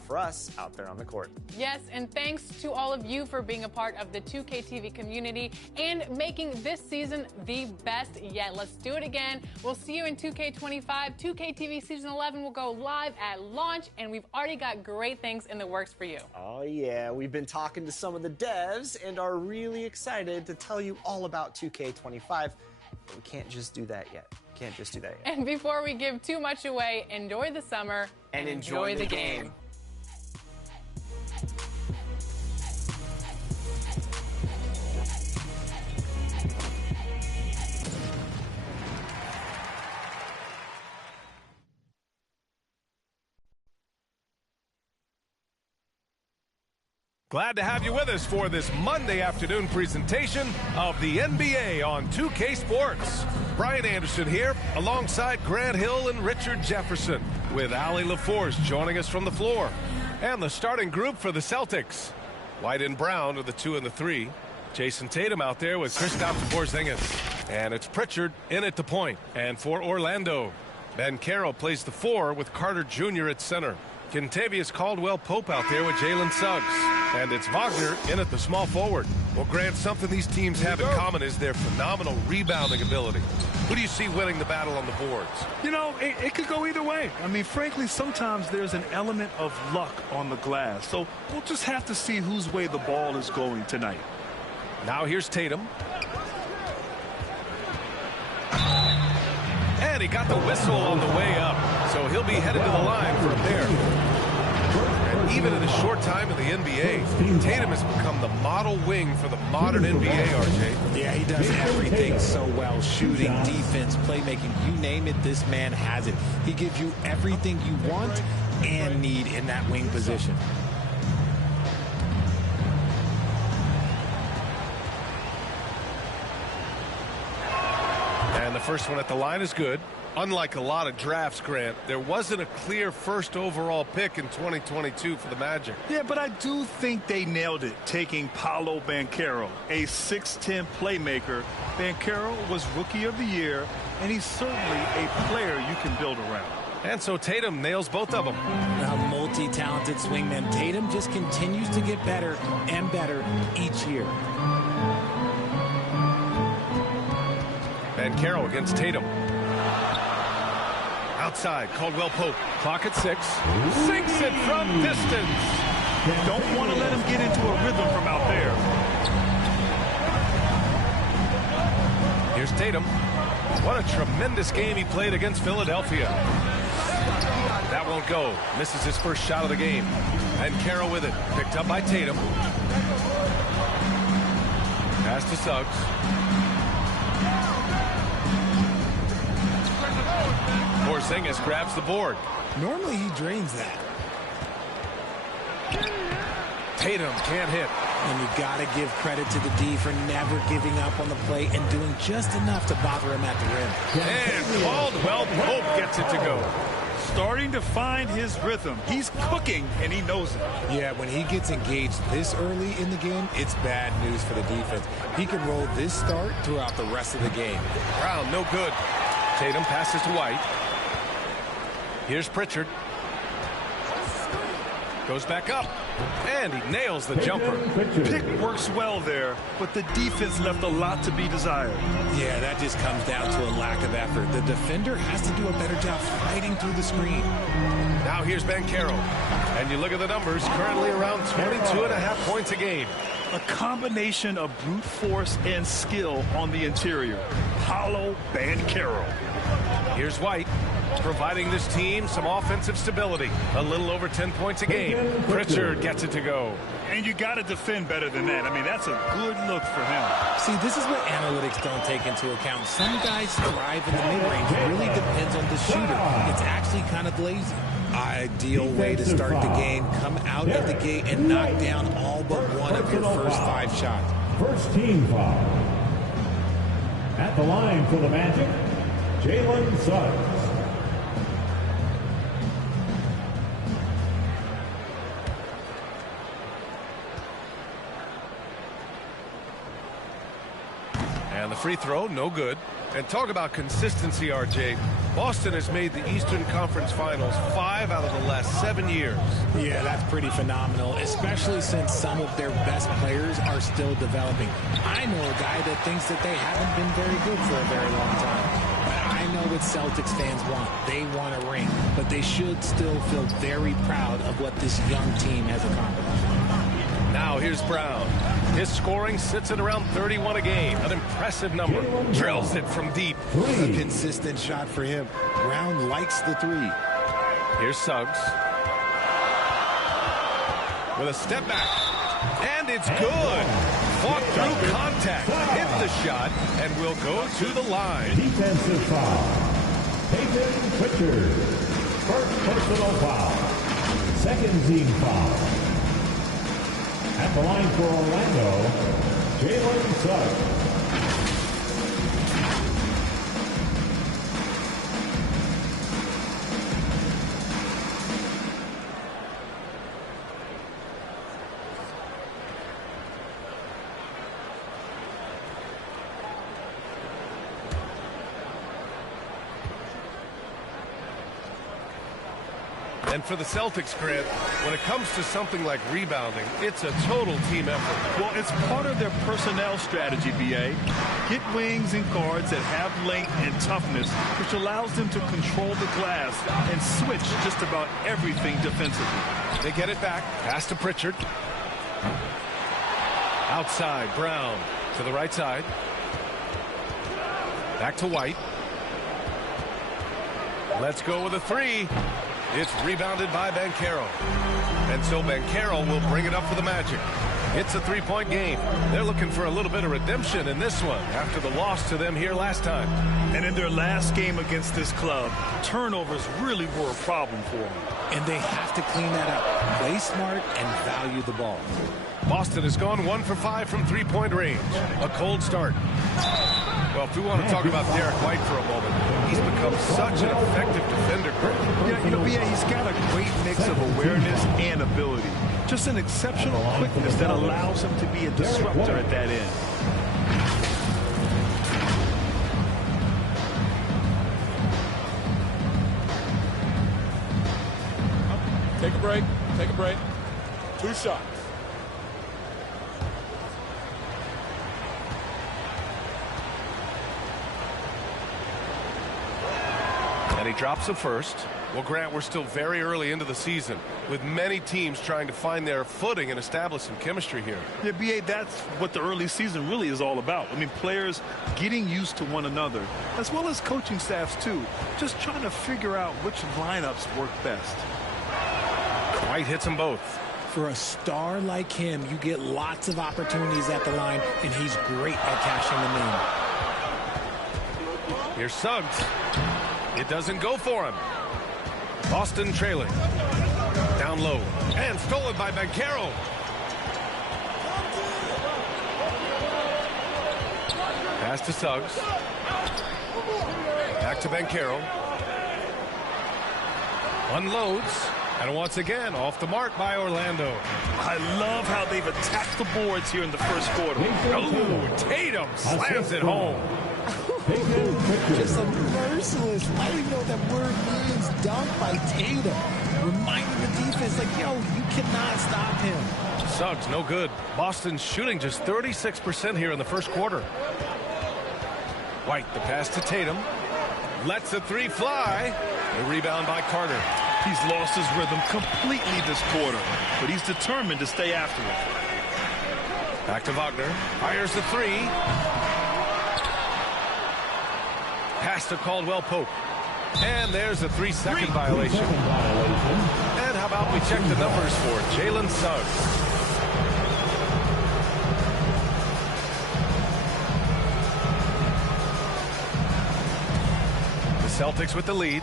for us out there on the court. Yes, and thanks to all of you for being a part of the 2K TV community and making this season the best yet. Let's do it again. We'll see you in 2K25. 2K TV Season 11 will go live at launch, and we've already got great things in the works for you. Oh, yeah. We've been talking to some of the devs and are really excited to tell you all about 2K25. But we can't just do that yet. And before we give too much away, enjoy the summer and enjoy the game. Glad to have you with us for this Monday afternoon presentation of the NBA on 2K Sports. Brian Anderson here, alongside Grant Hill and Richard Jefferson, with Allie LaForce joining us from the floor. And the starting group for the Celtics. White and Brown are the 2 and the 3. Jason Tatum out there with Kristaps Porzingis. And it's Pritchard in at the point. And for Orlando, Ben Carroll plays the 4 with Carter Jr. at center. Kentavious Caldwell-Pope out there with Jalen Suggs. And it's Wagner in at the small forward. Well, Grant, something these teams have in common is their phenomenal rebounding ability. Who do you see winning the battle on the boards? You know, it could go either way. I mean, frankly, sometimes there's an element of luck on the glass. So we'll just have to see whose way the ball is going tonight. Now here's Tatum. And he got the whistle on the way up. So he'll be headed to the line from there. And even in a short time in the NBA, Tatum has become the model wing for the modern NBA, RJ. Yeah, he does everything so well. Shooting, defense, playmaking, you name it, this man has it. He gives you everything you want and need in that wing position. And the first one at the line is good. Unlike a lot of drafts, Grant, there wasn't a clear first overall pick in 2022 for the Magic. Yeah, but I do think they nailed it, taking Paolo Banchero, a 6'10 playmaker. Banchero was Rookie of the Year, and he's certainly a player you can build around. And so Tatum nails both of them. A multi-talented swingman. Tatum just continues to get better and better each year. Banchero against Tatum. Outside, Caldwell-Pope. Clock at 6. Sinks it from distance. Don't want to let him get into a rhythm from out there. Here's Tatum. What a tremendous game he played against Philadelphia. That won't go. Misses his first shot of the game. And Carroll with it. Picked up by Tatum. Pass to Suggs. Porzingis grabs the board. Normally he drains that. Tatum can't hit. And you got to give credit to the D for never giving up on the play and doing just enough to bother him at the rim. And Caldwell-Pope gets it to go. Starting to find his rhythm. He's cooking, and he knows it. Yeah, when he gets engaged this early in the game, it's bad news for the defense. He can roll this start throughout the rest of the game. Brown, no good. Tatum passes to White. Here's Pritchard. Goes back up. And he nails the jumper. Pick works well there, but the defense left a lot to be desired. Yeah, that just comes down to a lack of effort. The defender has to do a better job fighting through the screen. Now here's Banchero. And you look at the numbers, currently around 22.5 points a game. A combination of brute force and skill on the interior. Paolo Banchero. Here's White, providing this team some offensive stability. A little over 10 points a game. Pritchard gets it to go. And you got to defend better than that. I mean, that's a good look for him. See, this is what analytics don't take into account. Some guys thrive in the mid-range. It really depends on the shooter. It's actually kind of lazy. Ideal way to start the game. Come out of the gate and knock down all but one of your first 5 shots. First team foul. At the line for the Magic, Jalen Suggs. And the free throw, no good. And talk about consistency, RJ. Boston has made the Eastern Conference Finals 5 out of the last 7 years. Yeah, that's pretty phenomenal, especially since some of their best players are still developing. I know a guy that thinks that they haven't been very good for a very long time. But I know what Celtics fans want. They want a ring, but they should still feel very proud of what this young team has accomplished. Now here's Brown. His scoring sits at around 31 a game. An impressive number. Drills it from deep. A consistent shot for him. Brown likes the three. Here's Suggs. With a step back. And it's good. Fought through contact. Hit the shot and will go to the line. Defensive foul. Peyton Pritchard. First personal foul. Second team foul. At the line for Orlando, Jalen Suggs. And for the Celtics, Grant, when it comes to something like rebounding, it's a total team effort. Well, it's part of their personnel strategy, B.A. Get wings and guards that have length and toughness, which allows them to control the glass and switch just about everything defensively. They get it back. Pass to Pritchard. Outside, Brown to the right side. Back to White. Let's go with a three. It's rebounded by Banchero. And so Banchero will bring it up for the Magic. It's a three-point game. They're looking for a little bit of redemption in this one after the loss to them here last time. And in their last game against this club, turnovers really were a problem for them. And they have to clean that up. Play smart and value the ball. Boston has gone 1 for 5 from three-point range. A cold start. Well, if we want to talk about Derek White for a moment, he's become such an effective defender. Yeah, you know, B.A., he's got a great mix of awareness and ability. Just an exceptional quickness that allows him to be a disruptor at that end. Take a break. Take a break. 2 shots. And he drops the first. Well, Grant, we're still very early into the season with many teams trying to find their footing and establish some chemistry here. Yeah, B.A., that's what the early season really is all about. I mean, players getting used to one another, as well as coaching staffs, too. Just trying to figure out which lineups work best. White hits them both. For a star like him, you get lots of opportunities at the line, and he's great at cashing them in. Here's Suggs. It doesn't go for him. Boston trailing. Down low. And stolen by Banchero. Pass to Suggs. Back to Banchero. Unloads. And once again, off the mark by Orlando. I love how they've attacked the boards here in the first quarter. Oh, Tatum slams it home. Just a merciless, I don't even know what that word means, dunk by Tatum. Reminding the defense, like, yo, you cannot stop him. Suggs, no good. Boston's shooting just 36% here in the first quarter. White, the pass to Tatum. Lets the three fly. The rebound by Carter. He's lost his rhythm completely this quarter, but he's determined to stay after it. Back to Wagner. Fires the three. Pass to Caldwell Pope. And there's a 3-second violation. And how about we check the numbers for Jalen Suggs. The Celtics with the lead.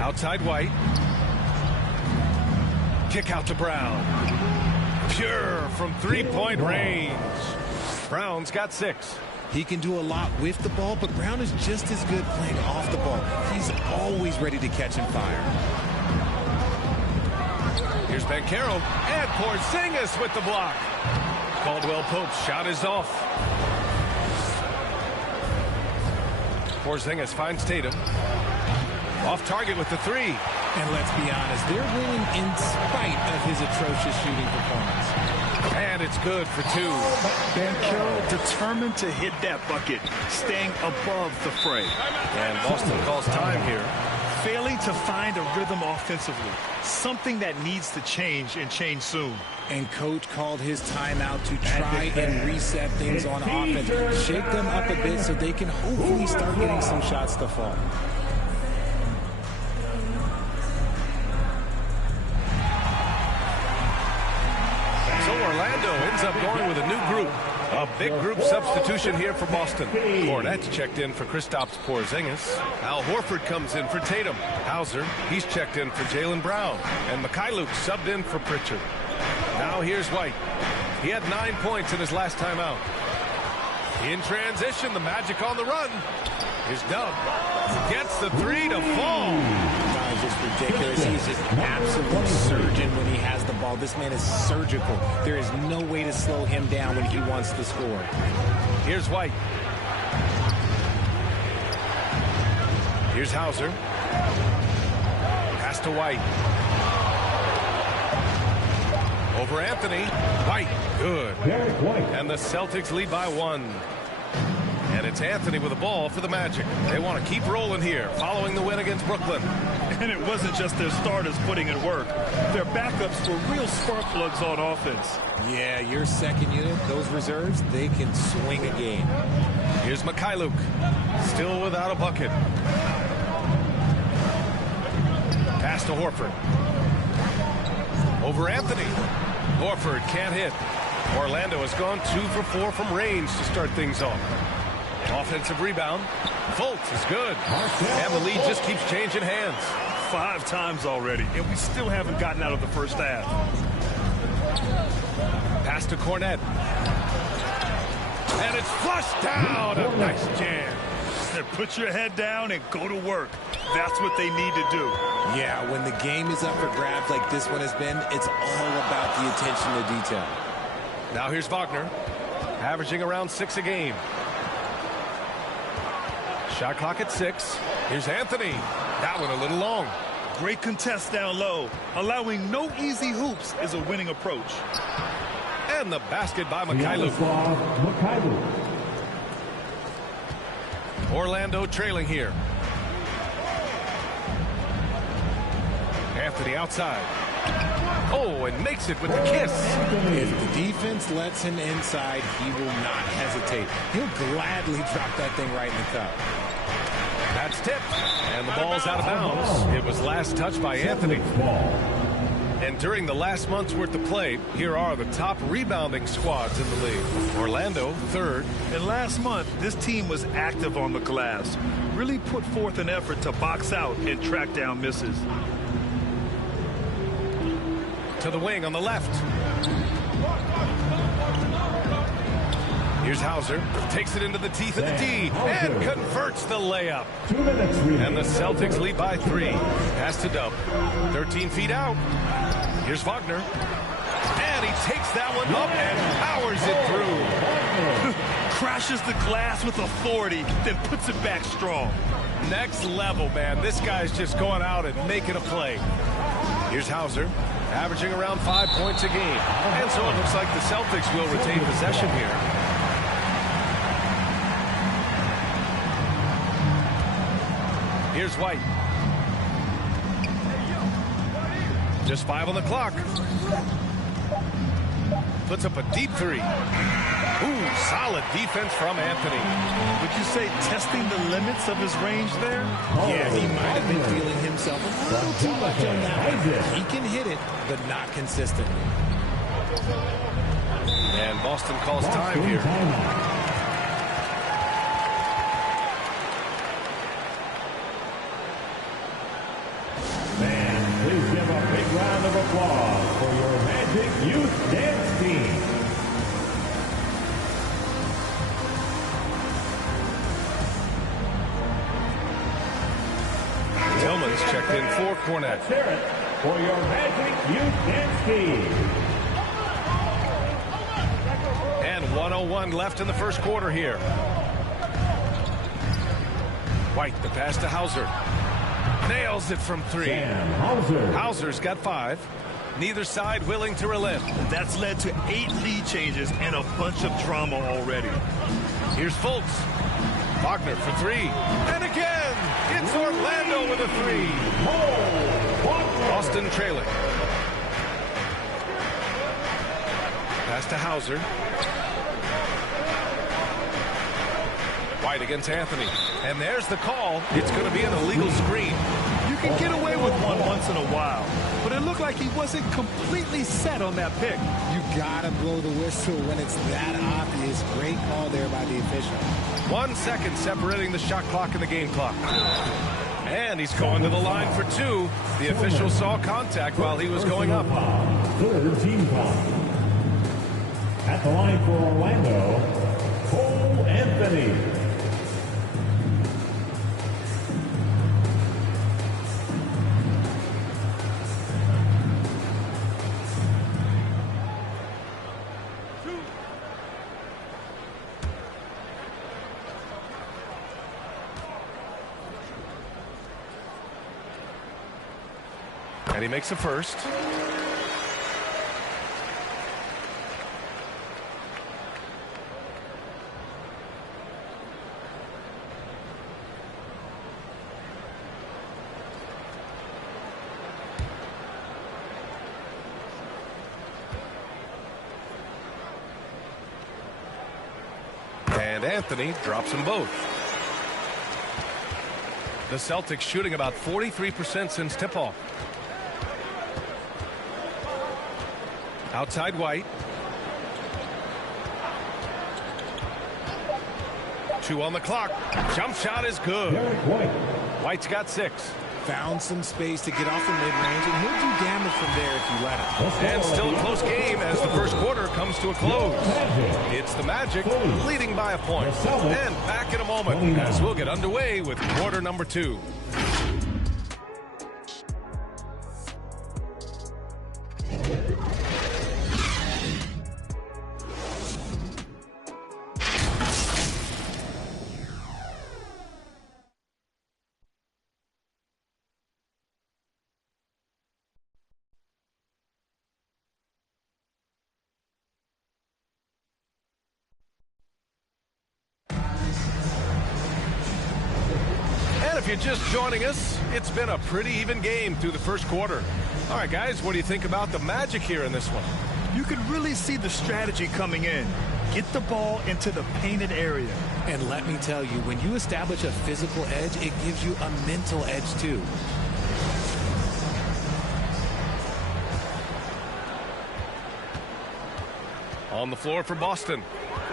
Outside White. Kick out to Brown. Pure from three-point range. Brown's got 6. He can do a lot with the ball, but Brown is just as good playing off the ball. He's always ready to catch and fire. Here's Banchero, and Porzingis with the block. Caldwell Pope's shot is off. Porzingis finds Tatum. Off target with the three. And let's be honest, they're winning in spite of his atrocious shooting performance. And it's good for two. Banchero determined to hit that bucket, staying above the fray. And Boston calls time here. Failing to find a rhythm offensively, something that needs to change and change soon. And coach called his timeout to try and reset things on offense. Shake them up a bit so they can hopefully start getting some shots to fall. So Orlando ends up going with a new group. A big group substitution here for Boston. Cornette's checked in for Kristaps Porzingis. Al Horford comes in for Tatum. Hauser, he's checked in for Jaylen Brown. And Mikhailuk subbed in for Pritchard. Now here's White. He had 9 points in his last time out. In transition, the Magic on the run. Here's Dub. Gets the three to fall. It's just ridiculous. He's just an absolute surgeon when he has the ball. This man is surgical. There is no way to slow him down when he wants to score. Here's White. Here's Hauser. Pass to White. Over Anthony. White. Good. And the Celtics lead by 1. And it's Anthony with the ball for the Magic. They want to keep rolling here, following the win against Brooklyn. And it wasn't just their starters putting in work. Their backups were real spark plugs on offense. Yeah, your second unit, those reserves, they can swing a game. Here's Mikhailuk, still without a bucket. Pass to Horford. Over Anthony. Horford can't hit. Orlando has gone 2 for 4 from range to start things off. Offensive rebound. Fultz is good. And the lead just keeps changing hands. 5 times already, and we still haven't gotten out of the first half. Pass to Cornette. And it's flushed down. A nice jam. And put your head down and go to work. That's what they need to do. Yeah, when the game is up for grabs like this one has been, it's all about the attention to detail. Now here's Wagner, averaging around 6 a game. Shot clock at 6. Here's Anthony. That one a little long. Great contest down low. Allowing no easy hoops is a winning approach. And the basket by Mikhailuk. Orlando trailing here. Anthony outside. Oh, and makes it with the kiss. If the defense lets him inside, he will not hesitate. He'll gladly drop that thing right in the cup. That's tipped, and the ball's out of bounds. It was last touched by Anthony. And during the last month's worth of play, here are the top rebounding squads in the league. Orlando, 3rd. And last month, this team was active on the glass. Really put forth an effort to box out and track down misses. To the wing on the left. Here's Hauser. Takes it into the teeth of the D and converts the layup. 2 minutes remaining. And the Celtics lead by 3. Pass to Dub. 13 feet out. Here's Wagner. And he takes that one up and powers it through. Crashes the glass with authority, then puts it back strong. Next level, man. This guy's just going out and making a play. Here's Hauser, averaging around 5 points a game. And so it looks like the Celtics will retain possession here. Here's White. Just 5 on the clock. Puts up a deep 3. Ooh, solid defense from Anthony. Would you say testing the limits of his range there? Yeah, he might have been feeling himself a little too much on that one. He can hit it, but not consistently. And Boston calls time here. Man, please give a big round of applause for your Magic Youth Dance Team. Tillman's checked in for Cornette. Let's hear it for your Magic Youth Dance Team. And 1:01 left in the first quarter here. White, the pass to Hauser. Nails it from 3. Hauser's got 5. Neither side willing to relent. That's led to 8 lead changes and a bunch of drama already. Here's Fultz. Wagner for 3. And again, it's Orlando with a 3. Boston trailing. Pass to Hauser. White against Anthony. And there's the call. It's going to be an illegal screen. You can get away with one once in a while, but it looked like he wasn't completely set on that pick. You gotta blow the whistle when it's that obvious. Great call there by the official. 1 second separating the shot clock and the game clock. And he's going to the line for 2. The official saw contact while he was going up. Third team foul. At the line for Orlando, Cole Anthony. And he makes a first. And Anthony drops them both. The Celtics shooting about 43% since tip-off. Outside White. 2 on the clock. Jump shot is good. White's got 6. Found some space to get off the mid-range, and he'll do damage from there if you let him. And still a close game as the first quarter comes to a close. It's the Magic leading by a point. And back in a moment as we'll get underway with quarter number 2. If you're just joining us, it's been a pretty even game through the first quarter. All right, guys, what do you think about the Magic here in this one? You can really see the strategy coming in. Get the ball into the painted area. And let me tell you, when you establish a physical edge, it gives you a mental edge too. On the floor for Boston,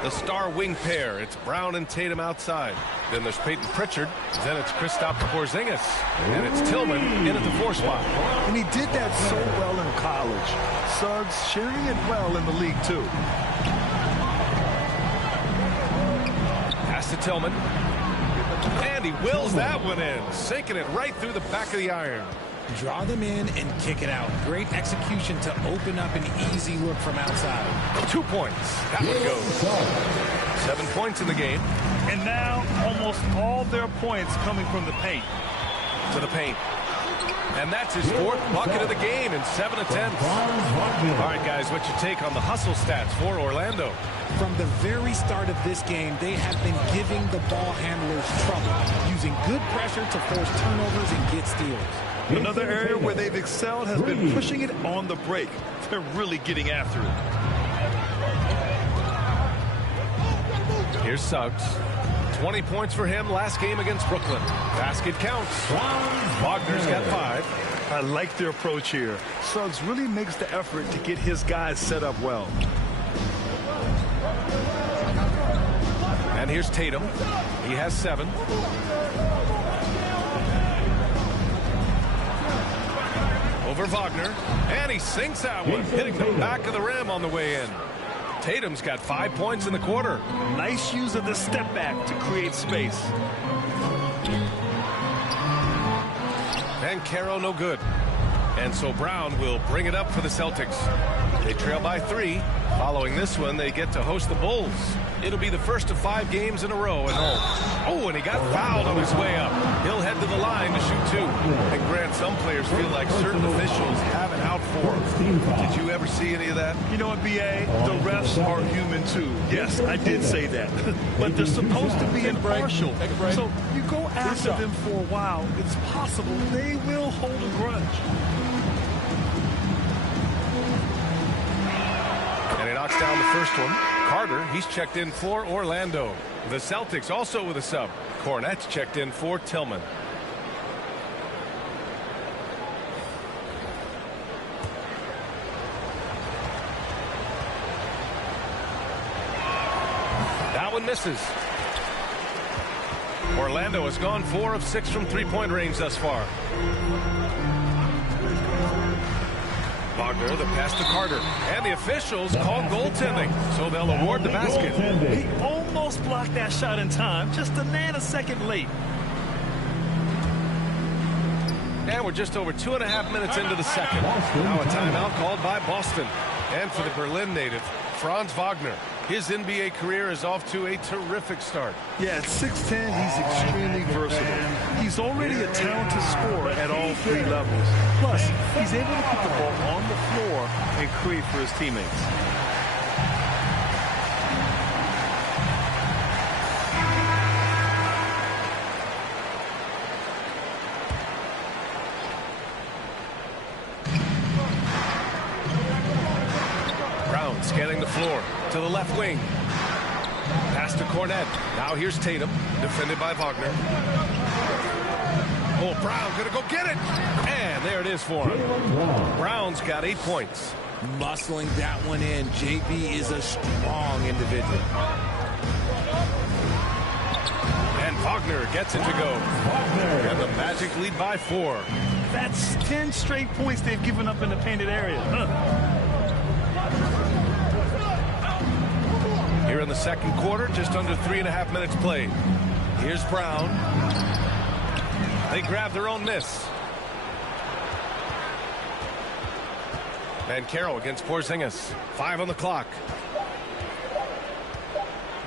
the star wing pair. It's Brown and Tatum outside. Then there's Peyton Pritchard. Then it's Kristaps Porzingis. And it's Tillman in at the 4 spot. And he did that so well in college. Suggs sharing it well in the league, too. Pass to Tillman. And he wills that one in, sinking it right through the back of the iron. Draw them in and kick it out. Great execution to open up an easy look from outside. 2 points. That one goes. 7 points in the game. And now almost all their points coming from the paint. To the paint. And that's his 4th bucket of the game in 7 attempts. All right, guys, what's your take on the hustle stats for Orlando? From the very start of this game, they have been giving the ball handlers trouble, using good pressure to force turnovers and get steals. Another area where they've excelled has been pushing it on the break. They're really getting after it. Here's Suggs. 20 points for him last game against Brooklyn. Basket counts. Wagner's got 5. I like their approach here. Suggs really makes the effort to get his guys set up well. And here's Tatum. He has 7. Over Wagner, and he sinks that one, hitting the back of the rim on the way in. Tatum's got 5 points in the quarter. Nice use of the step back to create space. And Caro no good. And so Brown will bring it up for the Celtics. They trail by 3. Following this one, they get to host the Bulls. It'll be the first of 5 games in a row at home. Oh, and he got fouled on his way up. He'll head to the line to shoot 2. And Grant, some players feel like certain officials have it out for them. Did you ever see any of that? You know what, B.A.? The refs are human, too. Yes, I did say that. But they're supposed to be impartial. So you go after them for a while, it's possible they will hold a grudge. And he knocks down the first one. Carter, he's checked in for Orlando. The Celtics also with a sub. Cornette's checked in for Tillman. That one misses. Orlando has gone 4 of 6 from three-point range thus far. Wagner, the pass to Carter. And the officials call goaltending, so they'll award the basket. He almost blocked that shot in time, just a nanosecond late. And we're just over 2.5 minutes into the second. Now a timeout called by Boston. And for the Berlin native, Franz Wagner. His NBA career is off to a terrific start. Yeah, at 6'10", he's extremely versatile. He's already a talented scorer at all 3 levels. Plus, he's able to put the ball on the floor and create for his teammates. Brown scanning the floor to the left wing. Pass to Cornette. Now here's Tatum, defended by Wagner. Oh, Brown gonna go get it. And there it is for him. Brown's got 8 points. Muscling that one in. JB is a strong individual. And Wagner gets it to go. And the Magic lead by 4. That's 10 straight points they've given up in the painted area. Here in the second quarter, just under 3.5 minutes played. Here's Brown. They grab their own miss. Banchero against Porzingis. 5 on the clock.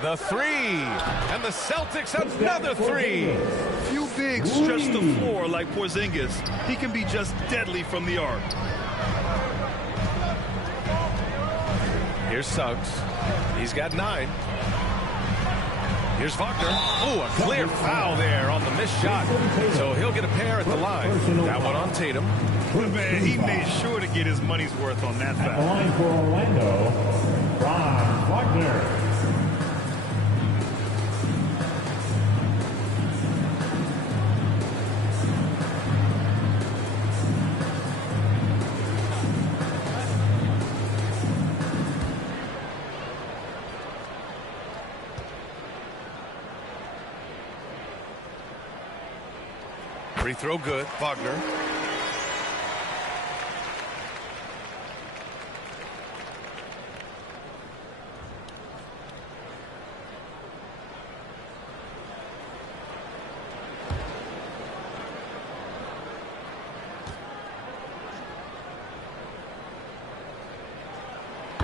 The 3. And the Celtics another 3. Few bigs stretch the floor like Porzingis. He can be just deadly from the arc. Here's Suggs. He's got 9. Here's Wagner. Oh, a clear foul there on the missed shot. So he'll get a pair at the line. That one on Tatum. Man, he made sure to get his money's worth on that foul. At the line for Orlando, Franz Wagner. Free throw good. Wagner.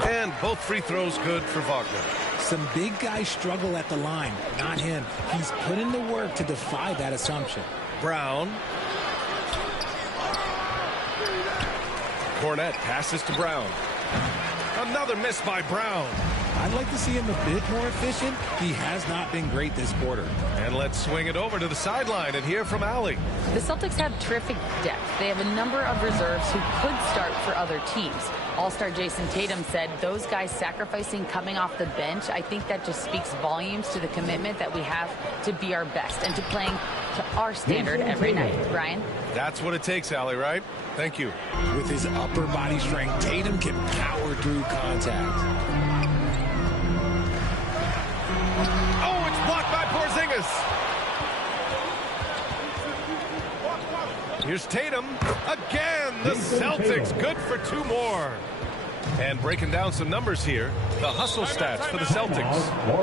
And both free throws good for Wagner. Some big guys struggle at the line. Not him. He's put in the work to defy that assumption. Brown. Cornette passes to Brown. Another miss by Brown. I'd like to see him a bit more efficient. He has not been great this quarter. And let's swing it over to the sideline and hear from Allie. The Celtics have terrific depth. They have a number of reserves who could start for other teams. All-star Jason Tatum said those guys sacrificing coming off the bench, I think that just speaks volumes to the commitment that we have to be our best and to playing to our standard every night. Brian? That's what it takes, Allie, right? Thank you. With his upper body strength, Tatum can power through contact. Oh, it's blocked by Porzingis. Here's Tatum. Again, the Celtics good for 2 more. And breaking down some numbers here, the hustle stats for the Celtics.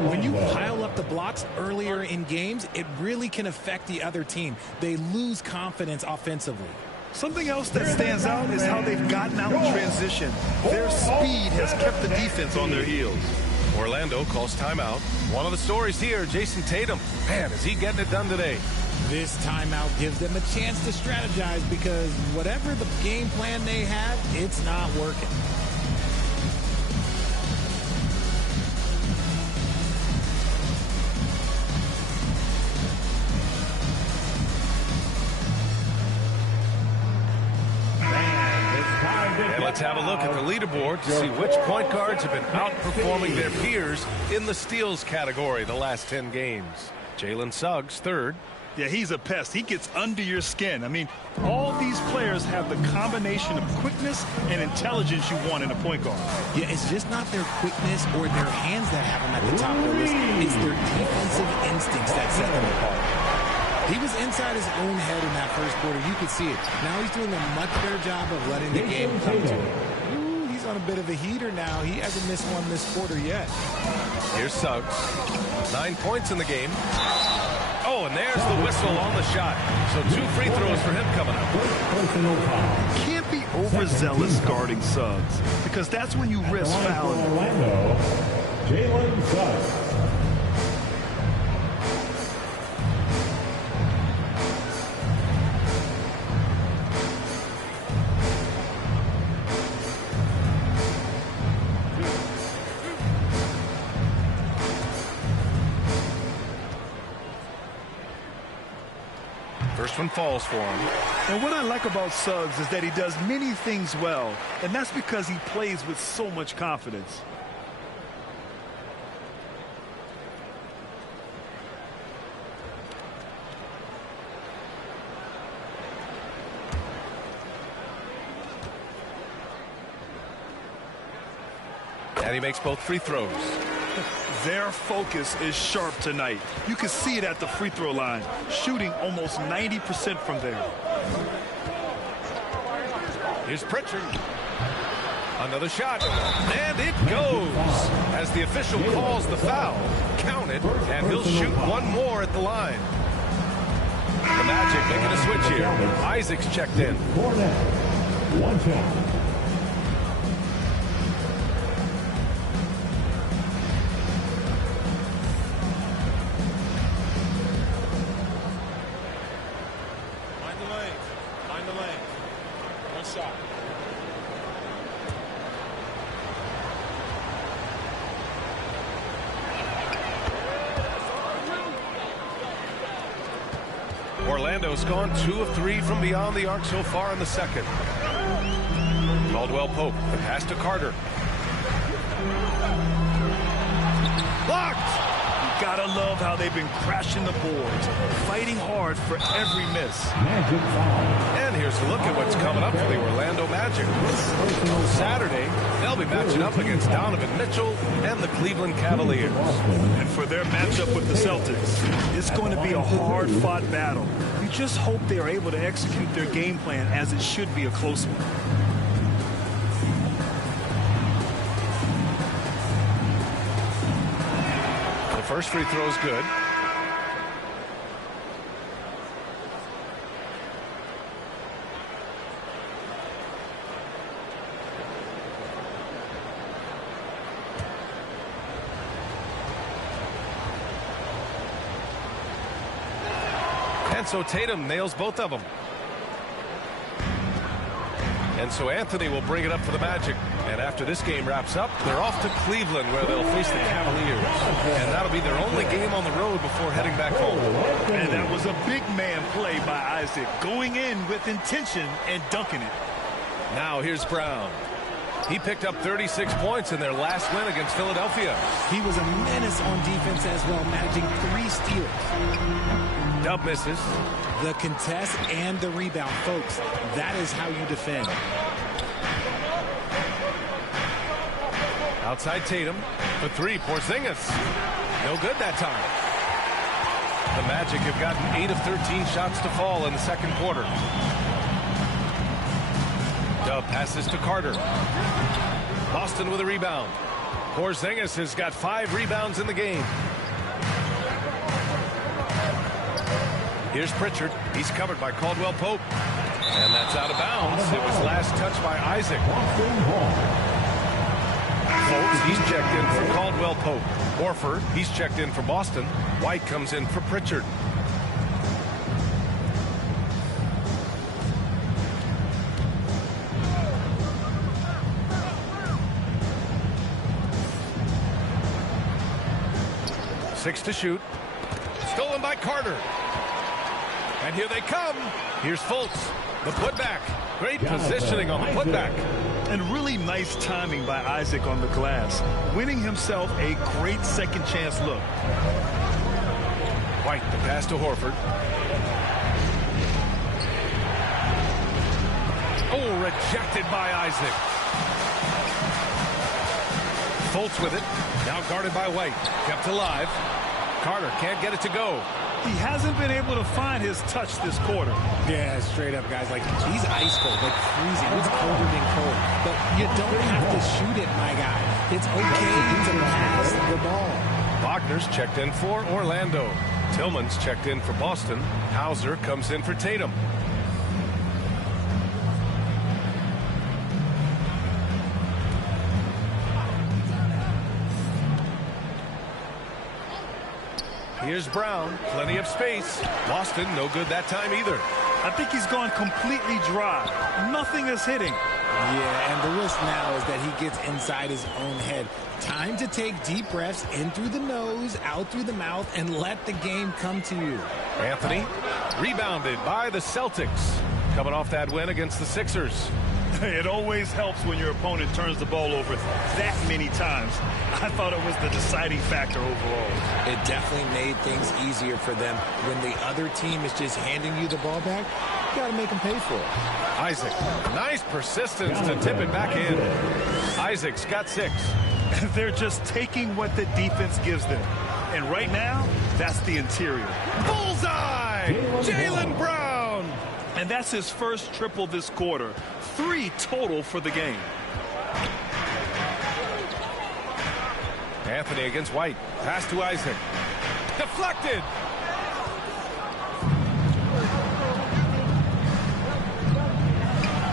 When you pile up the blocks earlier in games, it really can affect the other team. They lose confidence offensively. Something else that stands out is how they've gotten out in transition. Their speed has kept the defense on their heels. Orlando calls timeout. One of the stories here, Jason Tatum. Man, is he getting it done today? This timeout gives them a chance to strategize because whatever the game plan they have, it's not working. And let's have a look at the leaderboard to see which point guards have been outperforming their peers in the steals category the last 10 games. Jalen Suggs, third. Yeah, he's a pest. He gets under your skin. I mean, all these players have the combination of quickness and intelligence you want in a point guard. Yeah, it's just not their quickness or their hands that have them at the top of the list. It's their defensive instincts that set them apart. He was inside his own head in that first quarter. You could see it. Now he's doing a much better job of letting the game come to him. Ooh, he's on a bit of a heater now. He hasn't missed one this quarter yet. Here's Suggs. 9 points in the game. Oh, and there's the whistle on the shot. So 2 free throws for him coming up. Can't be overzealous guarding Suggs because that's when you risk fouling. Orlando, Jalen Suggs. First one falls for him. And what I like about Suggs is that he does many things well, and that's because he plays with so much confidence. And he makes both free throws. Their focus is sharp tonight. You can see it at the free throw line, shooting almost 90% from there. Here's Pritchard. Another shot. And it goes. As the official calls the foul, count it, and he'll shoot one more at the line. The Magic making a switch here. Isaac's checked in. One shot. Orlando's gone 2 of 3 from beyond the arc so far in the second. Caldwell Pope, the pass to Carter. Blocked! You gotta love how they've been crashing the boards, fighting hard for every miss. Magic foul. And here's a look at what's coming up for the Orlando Magic. On Saturday, they'll be matching up against Donovan Mitchell and the Cleveland Cavaliers. And for their matchup with the Celtics, it's going to be a hard-fought battle. You just hope they are able to execute their game plan as it should be a close one. The first free throw is good. And so Tatum nails both of them. And so Anthony will bring it up for the Magic. And after this game wraps up, they're off to Cleveland where they'll face the Cavaliers. And that'll be their only game on the road before heading back home. And that was a big man play by Isaac, going in with intention and dunking it. Now here's Brown. He picked up 36 points in their last win against Philadelphia. He was a menace on defense as well, managing 3 steals. Dub misses. The contest and the rebound, folks. That is how you defend. Outside Tatum for 3. Porzingis. No good that time. The Magic have gotten 8 of 13 shots to fall in the second quarter. Dub passes to Carter. Boston with a rebound. Porzingis has got 5 rebounds in the game. Here's Pritchard. He's covered by Caldwell Pope. And that's out of bounds. It was last touched by Isaac. Folks, he's checked in for Caldwell Pope. Horford, he's checked in for Boston. White comes in for Pritchard. Six to shoot. Stolen by Carter. And here they come. Here's Fultz. The putback. Great positioning on the putback. And really nice timing by Isaac on the glass, winning himself a great second chance look. White, the pass to Horford. Oh, rejected by Isaac. Fultz with it. Now guarded by White. Kept alive. Carter can't get it to go. He hasn't been able to find his touch this quarter. Yeah, straight up, guys. Like, he's ice cold, like freezing. It's colder than cold. But you don't have to shoot it, my guy. It's okay to pass the ball. Wagner's checked in for Orlando. Tillman's checked in for Boston. Hauser comes in for Tatum. Here's Brown. Plenty of space. Boston, no good that time either. I think he's gone completely dry. Nothing is hitting. Yeah, and the risk now is that he gets inside his own head. Time to take deep breaths in through the nose, out through the mouth, and let the game come to you. Anthony, rebounded by the Celtics. Coming off that win against the Sixers. It always helps when your opponent turns the ball over that many times. I thought it was the deciding factor overall. It definitely made things easier for them. When the other team is just handing you the ball back, you got to make them pay for it. Isaac, nice persistence to tip it back in. Isaac's got 6. They're just taking what the defense gives them. And right now, that's the interior. Bullseye! Jaylen Brown! And that's his first triple this quarter. 3 total for the game. Anthony against White. Pass to Isaac. Deflected!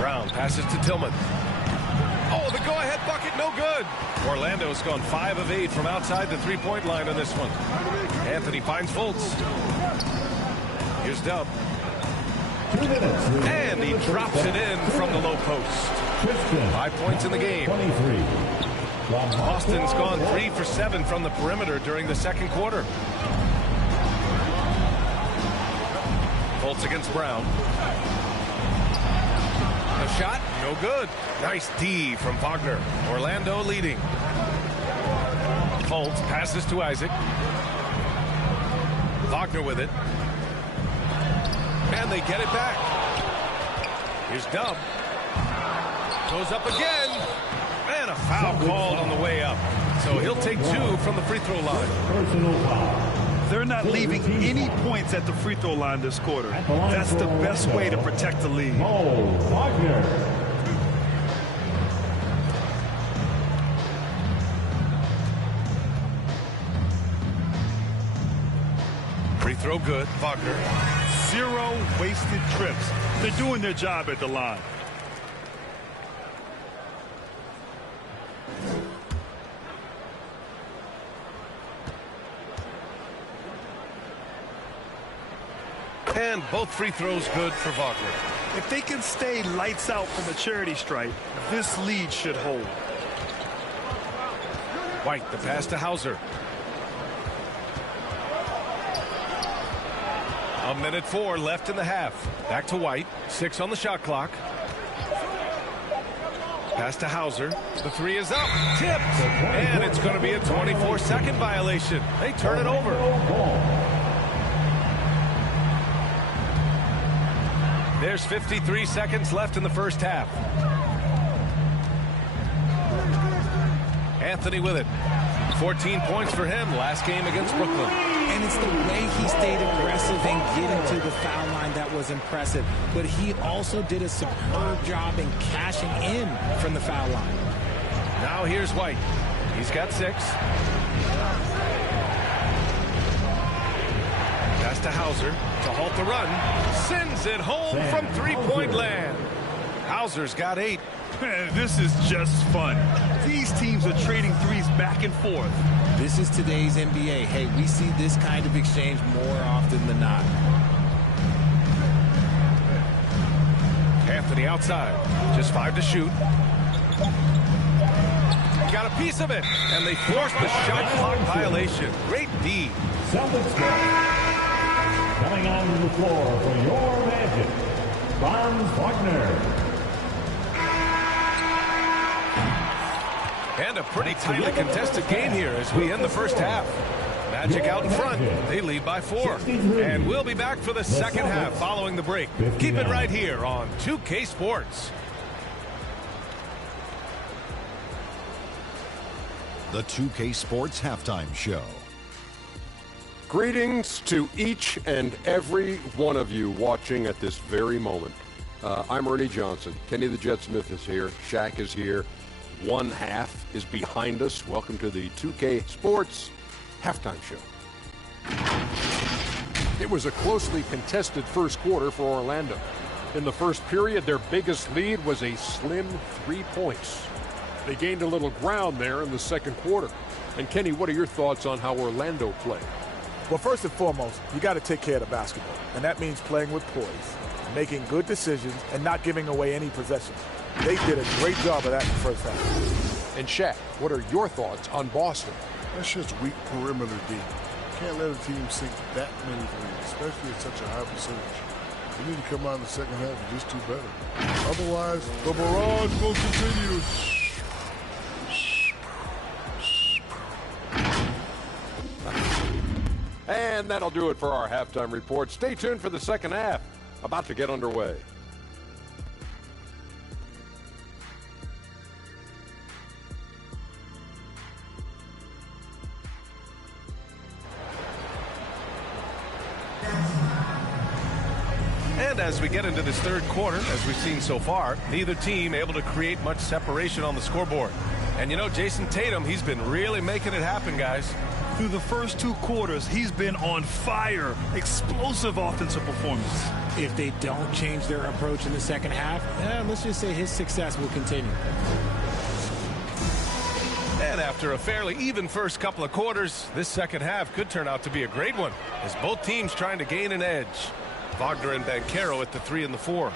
Brown passes to Tillman. Oh, the go-ahead bucket, no good. Orlando's gone 5 of 8 from outside the three-point line on this one. Anthony finds Fultz. Here's Dub. And he drops it in from the low post. 5 points in the game. Boston's gone 3 for 7 from the perimeter during the second quarter. Fultz against Brown. A shot, no good. Nice D from Wagner. Orlando leading. Fultz passes to Isaac. Wagner with it. And they get it back. Here's Dub. Goes up again. And a foul called on the way up. So he'll take 2 from the free throw line. Personal foul. They're not leaving any points at the free throw line this quarter. That's the best way to protect the lead. Wagner. Free throw good. Wagner. 0 wasted trips. They're doing their job at the line. And both free throws good for Wagner. If they can stay lights out from the charity stripe, this lead should hold. White, the pass to Hauser. 1:04 left in the half. Back to White. 6 on the shot clock. Pass to Hauser. The 3 is up. Tipped. And it's going to be a 24-second violation. They turn it over. There's 53 seconds left in the first half. Anthony with it. 14 points for him last game against Brooklyn. And it's the way he stayed aggressive and getting to the foul line that was impressive. But he also did a superb job in cashing in from the foul line. Now here's White. He's got 6. Pass Pass to Hauser to halt the run. Sends it home from three-point land. Hauser's got 8. Man, this is just fun. These teams are trading threes back and forth. This is today's NBA. Hey, we see this kind of exchange more often than not. Anthony outside. Just 5 to shoot. Got a piece of it, and they forced the shot clock violation. Great D. Celtics coming onto the floor for your Magic, Franz Wagner. And a pretty tightly contested game here as we end the first half. Magic out in front. They lead by 4. And we'll be back for the second half following the break. Keep it right here on 2K Sports. The 2K Sports Halftime Show. Greetings to each and every one of you watching at this very moment. I'm Ernie Johnson. Kenny the Jet Smith is here. Shaq is here. One half is behind us. Welcome to the 2K Sports Halftime Show. It was a closely contested first quarter for Orlando. In the first period, their biggest lead was a slim 3 points. They gained a little ground there in the second quarter. And Kenny, what are your thoughts on how Orlando played? Well, first and foremost, you got to take care of the basketball. And that means playing with poise, making good decisions, and not giving away any possessions. They did a great job of that in the first half. And Shaq, what are your thoughts on Boston? That's just weak perimeter D. Can't let a team sink that many threes, especially at such a high percentage. They need to come out in the second half and just do better. Otherwise, the barrage will continue. And that'll do it for our halftime report. Stay tuned for the second half. About to get underway. And as we get into this third quarter, as we've seen so far, neither team able to create much separation on the scoreboard. And you know, Jason Tatum, he's been really making it happen, guys. Through the first 2 quarters, he's been on fire. Explosive offensive performance. If they don't change their approach in the second half, let's just say his success will continue. And after a fairly even first couple of quarters, this second half could turn out to be a great one, as both teams trying to gain an edge. Wagner and Banchero at the 3 and the 4.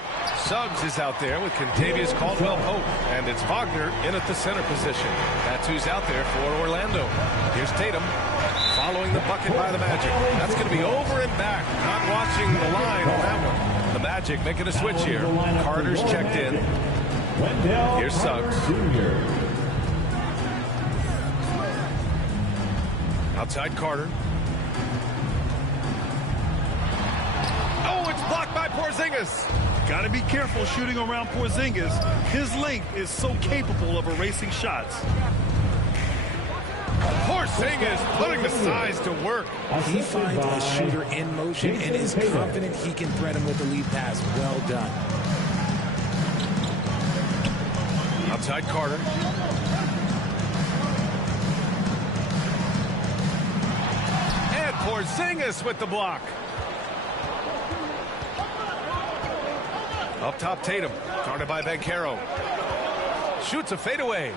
Suggs is out there with Kentavious Caldwell-Pope, and it's Wagner in at the center position. That's who's out there for Orlando. Here's Tatum following the bucket by the Magic. That's going to be over and back. Not watching the line on that one. The Magic making a switch here. Carter's checked in. Here's Suggs. Outside Carter. Oh, it's blocked by Porzingis. Got to be careful shooting around Porzingis. His length is so capable of erasing shots. Porzingis putting the size to work. He finds a shooter in motion and is confident he can thread him with the lead pass. Well done. Outside Carter. And Porzingis with the block. Up top, Tatum. Guarded by Banchero. Shoots a fadeaway.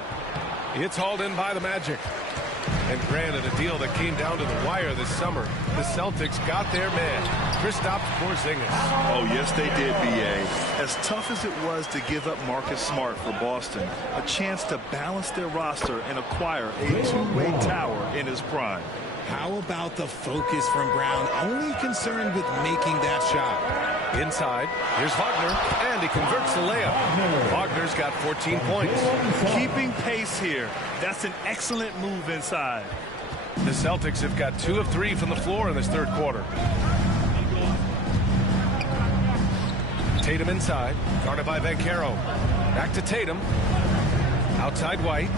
It's hauled in by the Magic. And granted, a deal that came down to the wire this summer. The Celtics got their man, Kristaps Porzingis. Oh, yes, they did, B.A. As tough as it was to give up Marcus Smart for Boston, a chance to balance their roster and acquire a two-way tower in his prime. How about the focus from Brown, only concerned with making that shot? Inside, here's Wagner, and he converts the layup. Wagner's got 14 points. Keeping pace here. That's an excellent move inside. The Celtics have got 2 of 3 from the floor in this third quarter. Tatum inside, guarded by Banchero. Back to Tatum. Outside White.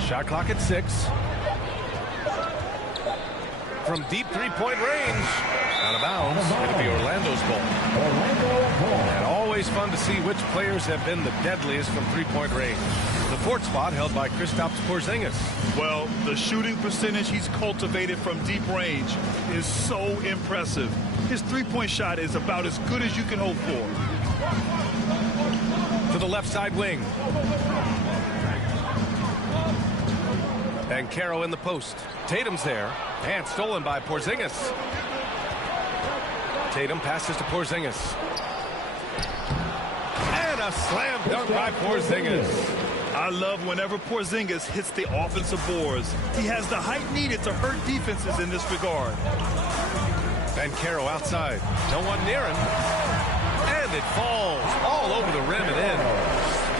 Shot clock at 6. From deep three-point range. Out of bounds. It'll be Orlando's ball. And always always fun to see which players have been the deadliest from three-point range. The fourth spot held by Kristaps Porzingis. Well, the shooting percentage he's cultivated from deep range is so impressive. His three-point shot is about as good as you can hope for. To the left side wing. Banchero in the post. Tatum's there. And stolen by Porzingis. Tatum passes to Porzingis. And a slam dunk by Porzingis. I love whenever Porzingis hits the offensive boards. He has the height needed to hurt defenses in this regard. Banchero outside. No one near him. And it falls all over the rim and in.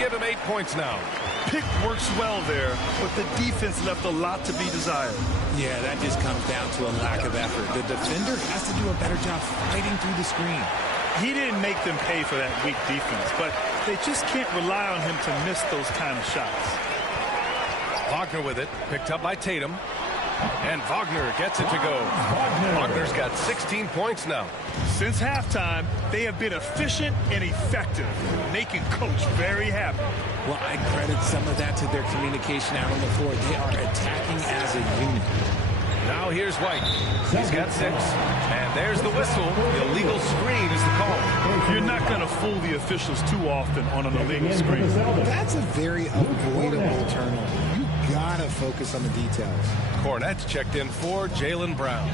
Give him 8 points now. Pick works well there, but the defense left a lot to be desired. Yeah, that just comes down to a lack of effort. The defender has to do a better job fighting through the screen. He didn't make them pay for that weak defense, but they just can't rely on him to miss those kind of shots. Wagner with it, picked up by Tatum. And Wagner gets it to go. Wagner's got 16 points now. Since halftime, they have been efficient and effective, making Coach very happy. Well, I credit some of that to their communication out on the floor. They are attacking as a unit. Now here's White. He's got 6. And there's the whistle. The illegal screen is the call. You're not going to fool the officials too often on an illegal screen. That's a very avoidable turnover. You gotta focus on the details. Cornette checked in for Jaylen Brown.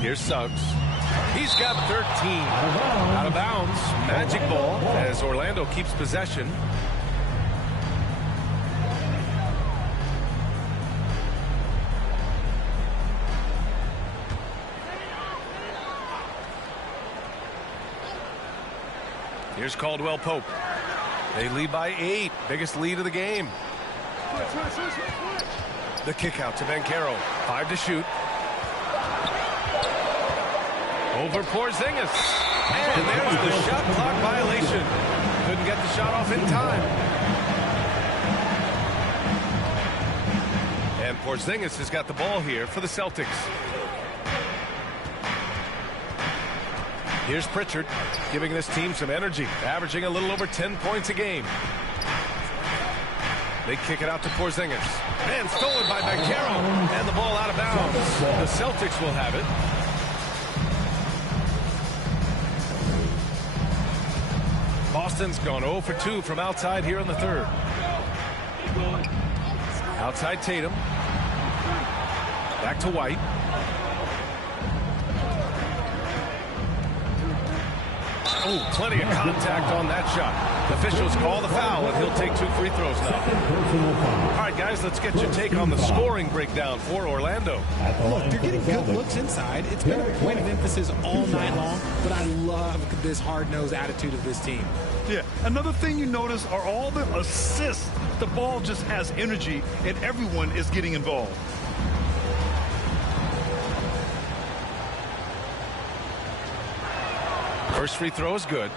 Here's Suggs. He's got 13. Out of bounds. Magic ball as Orlando keeps possession. Here's Caldwell Pope. They lead by 8. Biggest lead of the game. The kick out to Banchero. 5 to shoot. Over Porzingis. And there's the shot clock violation. Couldn't get the shot off in time. And Porzingis has got the ball here for the Celtics. Here's Pritchard, giving this team some energy, averaging a little over 10 points a game. They kick it out to Porzingis. And stolen by Banchero. And the ball out of bounds. The Celtics will have it. Boston's gone 0 for 2 from outside here in the third. Outside Tatum. Back to White. Oh, plenty of contact on that shot. The officials call the foul, and he'll take 2 free throws now. All right, guys, let's get your take on the scoring breakdown for Orlando. Look, they're getting good looks inside. It's been a point of emphasis all night long, but I love this hard-nosed attitude of this team. Yeah, another thing you notice are all the assists. The ball just has energy, and everyone is getting involved. First free throw is good.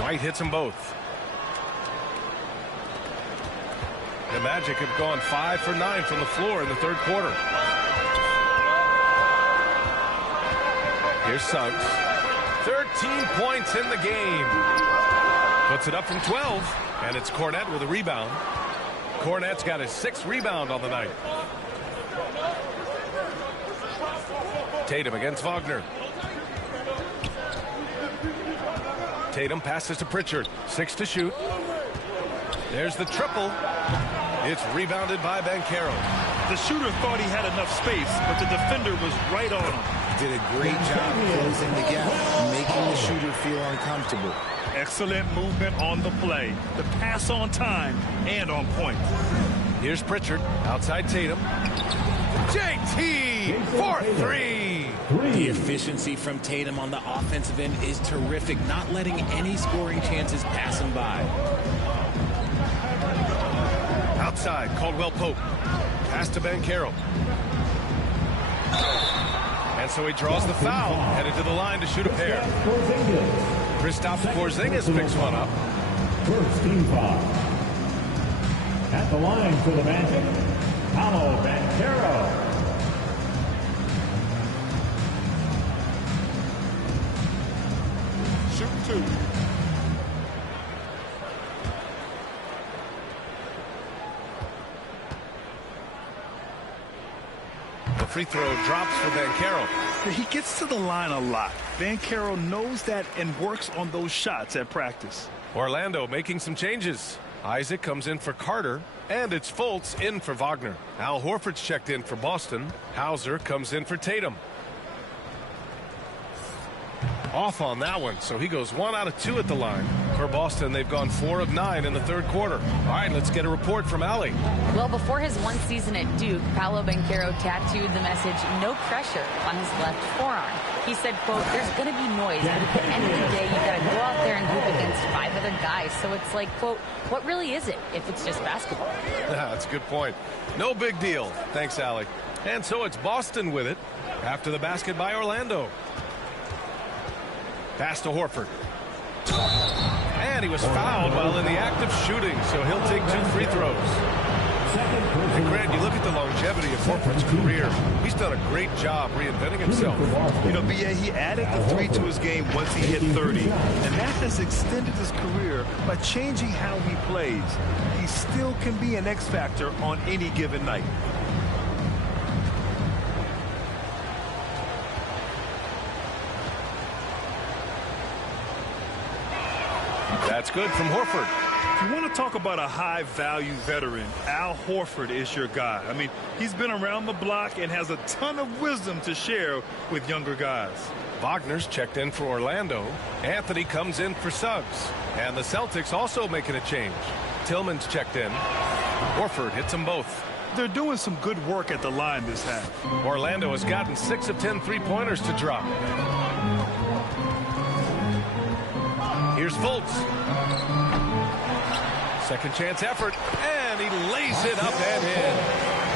White hits them both. The Magic have gone 5 for 9 from the floor in the third quarter. Here's Suggs. 13 points in the game. Puts it up from 12. And it's Cornette with a rebound. Cornette's got his 6th rebound on the night. Tatum against Wagner. Tatum passes to Pritchard. 6 to shoot. There's the triple. It's rebounded by Banchero. The shooter thought he had enough space, but the defender was right on him. Did a great job closing the gap, making the shooter feel uncomfortable. Excellent movement on the play. The pass on time and on point. Here's Pritchard outside Tatum. JT for 3. The efficiency from Tatum on the offensive end is terrific, not letting any scoring chances pass him by. Outside, Caldwell Pope. Pass to Banchero. And so he draws the foul, headed to the line to shoot a pair. Kristaps Porzingis picks one up. First team foul. At the line for the Magic, Paolo Banchero. Shoot two. The free throw drops for Banchero. He gets to the line a lot. Banchero knows that and works on those shots at practice. Orlando making some changes. Isaac comes in for Carter, and it's Fultz in for Wagner. Al Horford's checked in for Boston. Hauser comes in for Tatum. Off on that one, so he goes 1 out of 2 at the line. For Boston, they've gone 4 of 9 in the third quarter. All right, let's get a report from Allie. Well, before his one season at Duke, Paolo Banchero tattooed the message, "No pressure," on his left forearm. He said, quote, "There's going to be noise, but at the end of the day, you got to go out there and hoop against 5 other guys." So it's like, quote, what really is it if it's just basketball? That's a good point. No big deal. Thanks, Allie. And so it's Boston with it after the basket by Orlando. Pass to Horford. And he was fouled while in the act of shooting, so he'll take 2 free throws. And Grant, you look at the longevity of Horford's career. He's done a great job reinventing himself. You know, B.A., he added the 3 to his game once he hit 30, and that has extended his career by changing how he plays. He still can be an X factor on any given night. That's good from Horford. If you want to talk about a high-value veteran, Al Horford is your guy. I mean, he's been around the block and has a ton of wisdom to share with younger guys. Wagner's checked in for Orlando. Anthony comes in for Suggs. And the Celtics also making a change. Tillman's checked in. Horford hits them both. They're doing some good work at the line this half. Orlando has gotten 6 of 10 three-pointers to drop. Here's Fultz. Second chance effort, and he lays it up and in.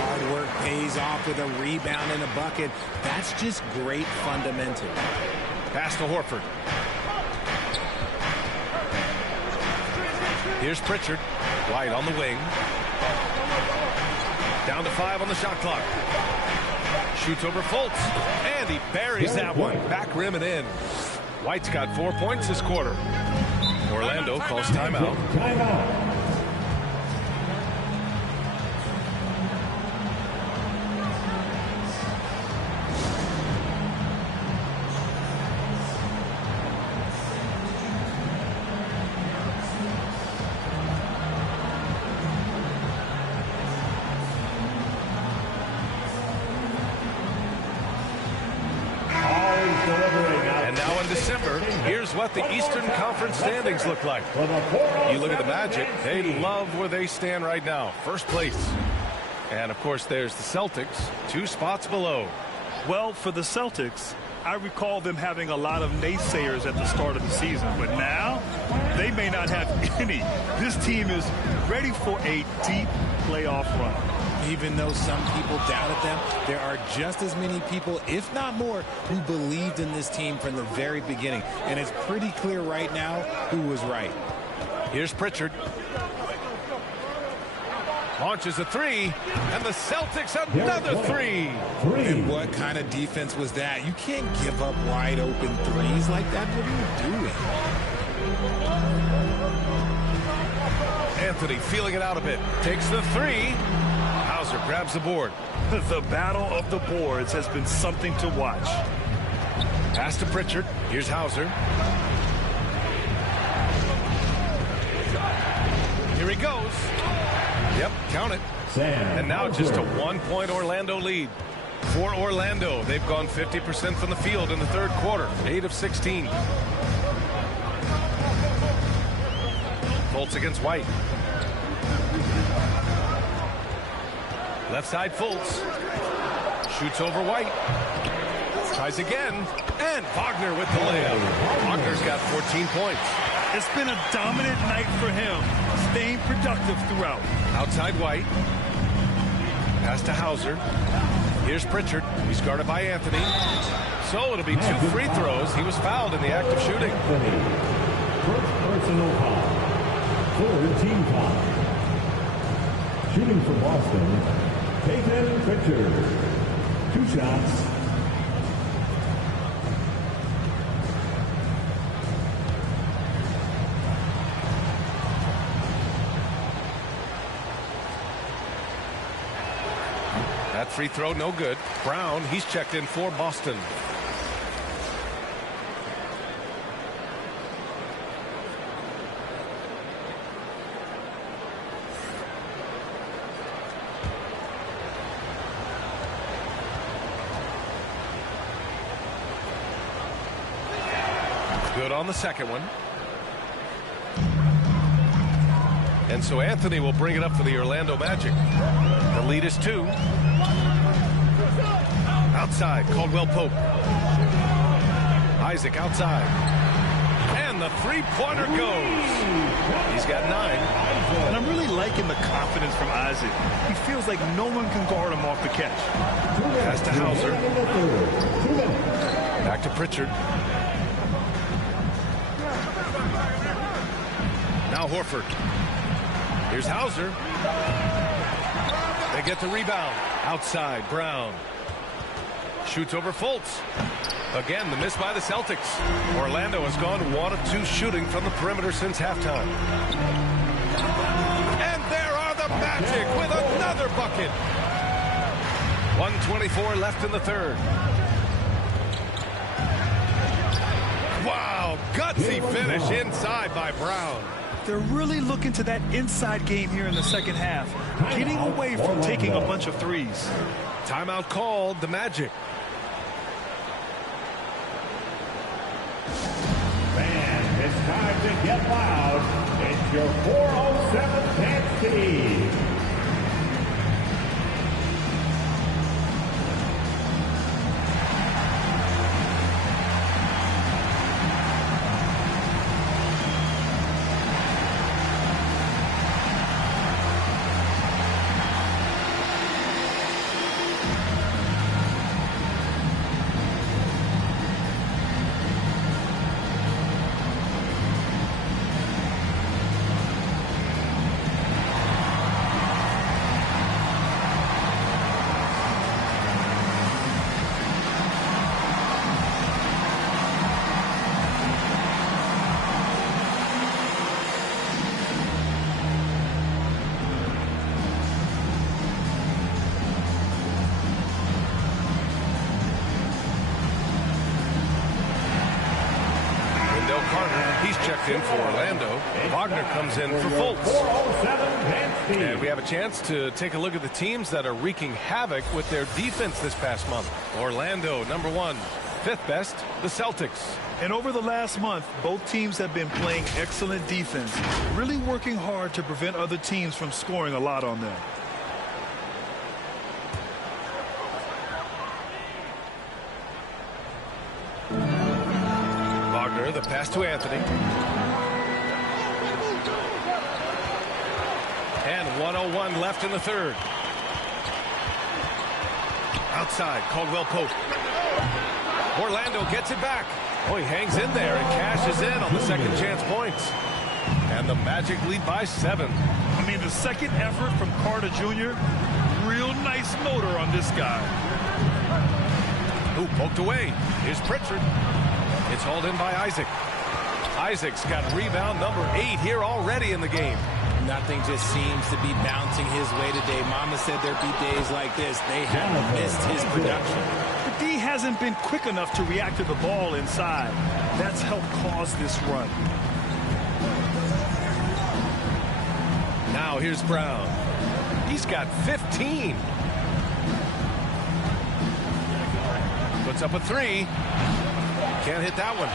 Hard work pays off with a rebound and a bucket. That's just great fundamental. Pass to Horford. Here's Pritchard. White on the wing. Down to 5 on the shot clock. Shoots over Fultz, and he buries that one. Back rim and in. White's got 4 points this quarter. Orlando calls timeout. Timeout. And now in December, here's what the Eastern Conference standings look like. You look at the Magic, they love where they stand right now. First place. And, of course, there's the Celtics, 2 spots below. Well, for the Celtics, I recall them having a lot of naysayers at the start of the season. But now, they may not have any. This team is ready for a deep playoff run. Even though some people doubted them, there are just as many people, if not more, who believed in this team from the very beginning. And it's pretty clear right now who was right. Here's Pritchard. Launches a 3, and the Celtics another 3. And what kind of defense was that? You can't give up wide open threes like that. What are you doing? Anthony feeling it out a bit. Takes the 3. Hauser grabs the board. The battle of the boards has been something to watch. Pass to Pritchard. Here's Hauser. Here he goes. Yep, count it. And now just a 1-point Orlando lead. For Orlando, they've gone 50% from the field in the third quarter. 8 of 16. Fultz against White. Left side Fultz. Shoots over White. Tries again. And Wagner with the layup. Wagner's got 14 points. It's been a dominant night for him, staying productive throughout. Outside White. Pass to Hauser. Here's Pritchard. He's guarded by Anthony. So it'll be 2 free throws. He was fouled in the act of shooting. First personal foul. 4th team foul. Shooting for Boston, Peyton Pritchard. 2 shots. That free throw, no good. Brown, he's checked in for Boston. Good on the second one. And so Anthony will bring it up for the Orlando Magic. The lead is 2. Outside, Caldwell Pope. Isaac outside. And the three-pointer goes. He's got 9. And I'm really liking the confidence from Isaac. He feels like no one can guard him off the catch. Pass to Hauser. Back to Pritchard. Now Horford. Here's Hauser. They get the rebound. Outside, Brown. Shoots over Fultz. Again, the miss by the Celtics. Orlando has gone 1 of 2 shooting from the perimeter since halftime. And there are the Magic with another bucket. 1:24 left in the third. Wow, gutsy finish inside by Brown. They're really looking to that inside game here in the second half, getting away from taking a bunch of threes. Timeout called, the Magic. And it's time to get loud. It's your 407 dance team. In for Orlando. Wagner comes in for Fultz. And we have a chance to take a look at the teams that are wreaking havoc with their defense this past month. Orlando, number 1. 5th best, the Celtics. And over the last month, both teams have been playing excellent defense, really working hard to prevent other teams from scoring a lot on them. The pass to Anthony. And 1:01 left in the third. Outside, Caldwell Pope. Orlando gets it back. Oh, he hangs in there and cashes in on the second chance points. And the Magic lead by 7. I mean, the second effort from Carter Jr., real nice motor on this guy. Ooh, poked away. Here's Pritchard. It's hauled in by Isaac. Isaac's got rebound number 8 here already in the game. Nothing just seems to be bouncing his way today. Mama said there'd be days like this. They haven't missed his production. The D hasn't been quick enough to react to the ball inside. That's helped cause this run. Now here's Brown. He's got 15. Puts up a 3. Can't hit that one.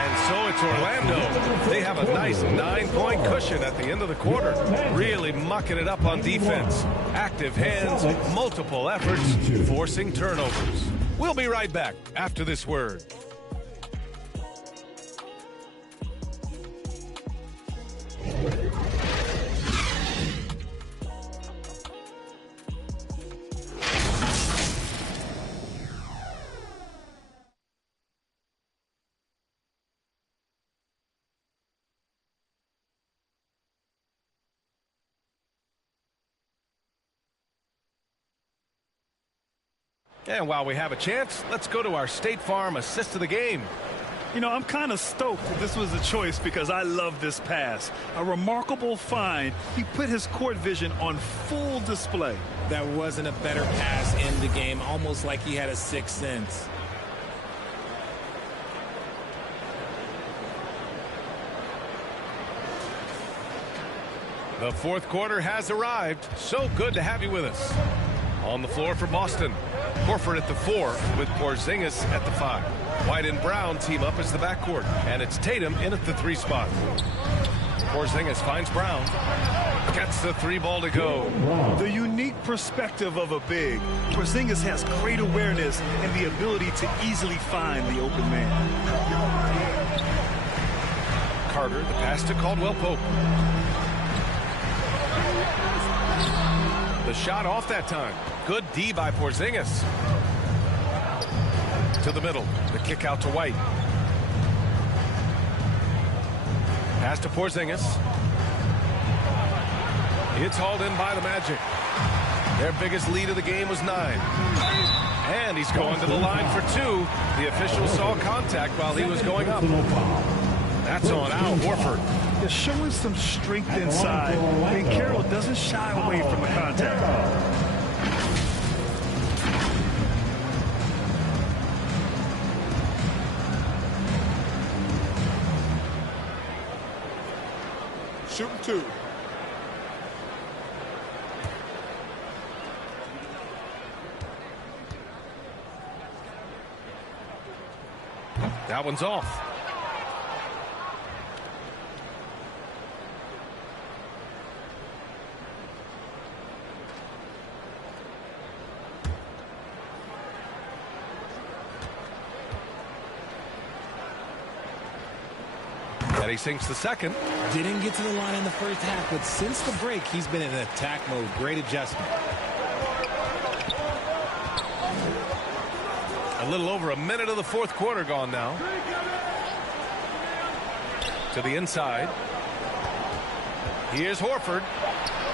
And so it's Orlando. They have a nice 9-point cushion at the end of the quarter. Really mucking it up on defense. Active hands, multiple efforts, forcing turnovers. We'll be right back after this word. And while we have a chance, let's go to our State Farm assist of the game. You know, I'm kind of stoked that this was a choice because I love this pass. A remarkable find. He put his court vision on full display. That wasn't a better pass in the game, almost like he had a sixth sense. The fourth quarter has arrived. So good to have you with us. On the floor for Boston, Horford at the 4 with Porzingis at the 5. White and Brown team up as the backcourt, and it's Tatum in at the 3 spot. Porzingis finds Brown, gets the 3 ball to go. The unique perspective of a big. Porzingis has great awareness and the ability to easily find the open man. Carter, the pass to Caldwell Pope. The shot off that time. Good D by Porzingis. To the middle. The kick out to White. Pass to Porzingis. It's hauled in by the Magic. Their biggest lead of the game was 9. And he's going to the line for 2. The official saw contact while he was going up. That's on Al Horford. They're showing some strength inside, and Carroll doesn't shy away from the contact. Shooting 2. That one's off. And he sinks the second. Didn't get to the line in the first half, but since the break, he's been in attack mode. Great adjustment. A little over a minute of the fourth quarter gone now. To the inside. Here's Horford.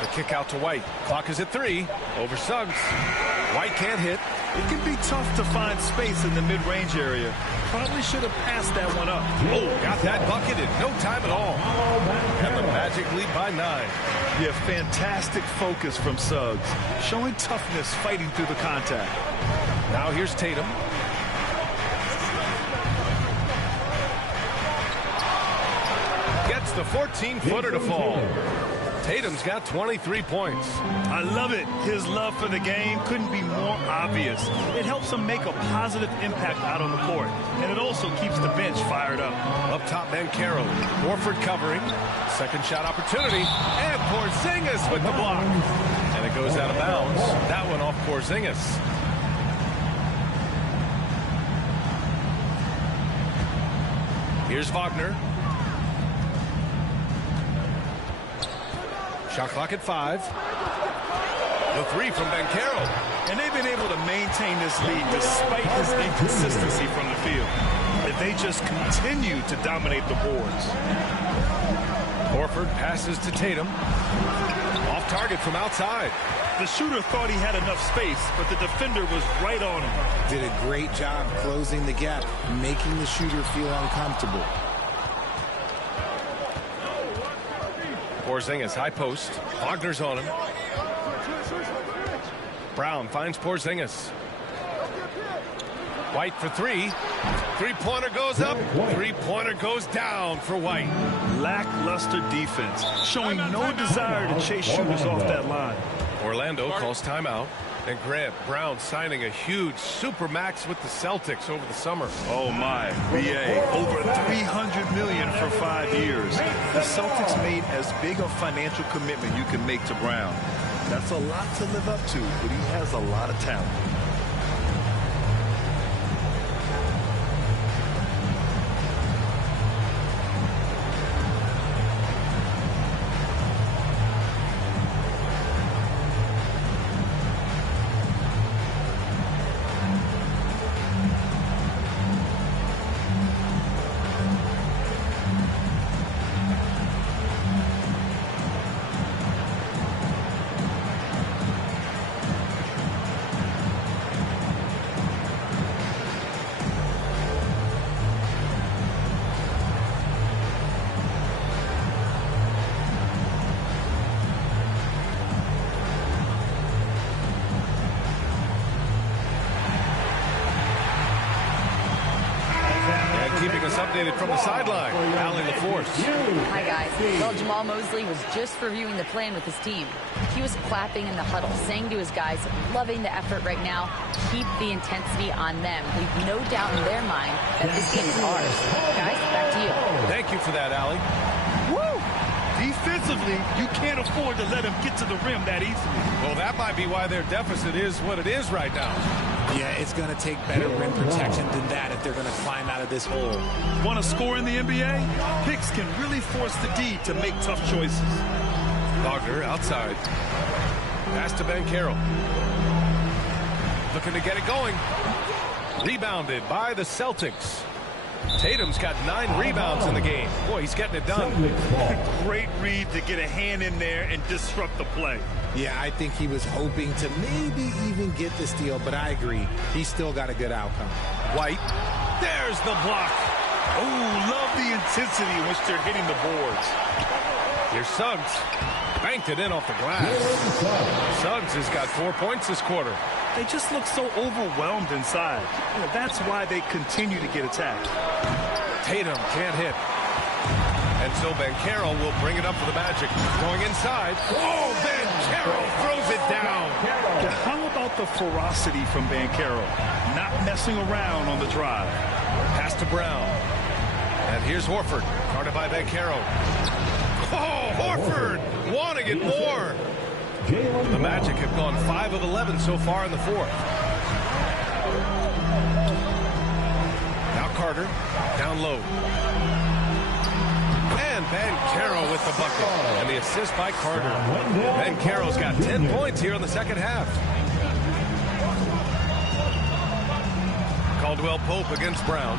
The kick out to White. Clock is at 3. Over Suggs. White can't hit. It can be tough to find space in the mid-range area. Probably should have passed that one up. Oh, got that bucket in no time at all. And the Magic lead by 9. Yeah, fantastic focus from Suggs. Showing toughness fighting through the contact. Now here's Tatum. Gets the 14-footer to fall. Tatum's got 23 points. I love it. His love for the game couldn't be more obvious. It helps him make a positive impact out on the court, and it also keeps the bench fired up. Up top, Banchero. Horford covering. Second shot opportunity. And Porzingis with the block. And it goes out of bounds. That one off Porzingis. Here's Wagner. Shot clock at 5. The 3 from Banchero. And they've been able to maintain this lead despite his inconsistency from the field. If they just continue to dominate the boards. Horford passes to Tatum. Off target from outside. The shooter thought he had enough space, but the defender was right on him. Did a great job closing the gap, making the shooter feel uncomfortable. Porzingis, high post. Wagner's on him. Brown finds Porzingis. White for 3. Three-pointer goes up. Three-pointer goes down for White. Lackluster defense, showing no desire to chase shooters off that line. Orlando calls timeout. And Grant, Brown signing a huge supermax with the Celtics over the summer. Oh my, BA, over $300 million for 5 years. The Celtics made as big a financial commitment you can make to Brown. That's a lot to live up to, but he has a lot of talent. keeping us updated from the sideline. Allie LaForce. Hi, guys. Well, Jamal Mosley was just reviewing the plan with his team. He was clapping in the huddle, saying to his guys, loving the effort right now. Keep the intensity on them. Leave no doubt in their mind that this game is ours. Guys, back to you. Thank you for that, Allie. Woo! Defensively, you can't afford to let him get to the rim that easily. Well, that might be why their deficit is what it is right now. Yeah, it's going to take better rim protection than that if they're going to climb out of this hole. Want to score in the NBA? Picks can really force the D to make tough choices. Wagner outside. Pass to Ben Carroll. Looking to get it going. Rebounded by the Celtics. Tatum's got 9 rebounds in the game. Boy, he's getting it done. Great read to get a hand in there and disrupt the play. Yeah, I think he was hoping to maybe even get the steal, but I agree. He's still got a good outcome. White. There's the block. Oh, love the intensity in which they're hitting the boards. Here's Suggs. Banked it in off the glass. Suggs has got 4 points this quarter. They just look so overwhelmed inside. You know, that's why they continue to get attacked. Tatum can't hit. And so Ben Carroll will bring it up for the Magic. Going inside. Oh, Ben Carroll throws it down. How about the ferocity from Ben Carroll? Not messing around on the drive. Pass to Brown. And here's Horford. Guarded by Ben Carroll. Oh, Horford wanting it more. The Magic have gone 5 of 11 so far in the fourth. Now Carter, down low. And Ben Carroll with the bucket. And the assist by Carter. Ben Carroll's got 10 points here in the second half. Caldwell Pope against Brown.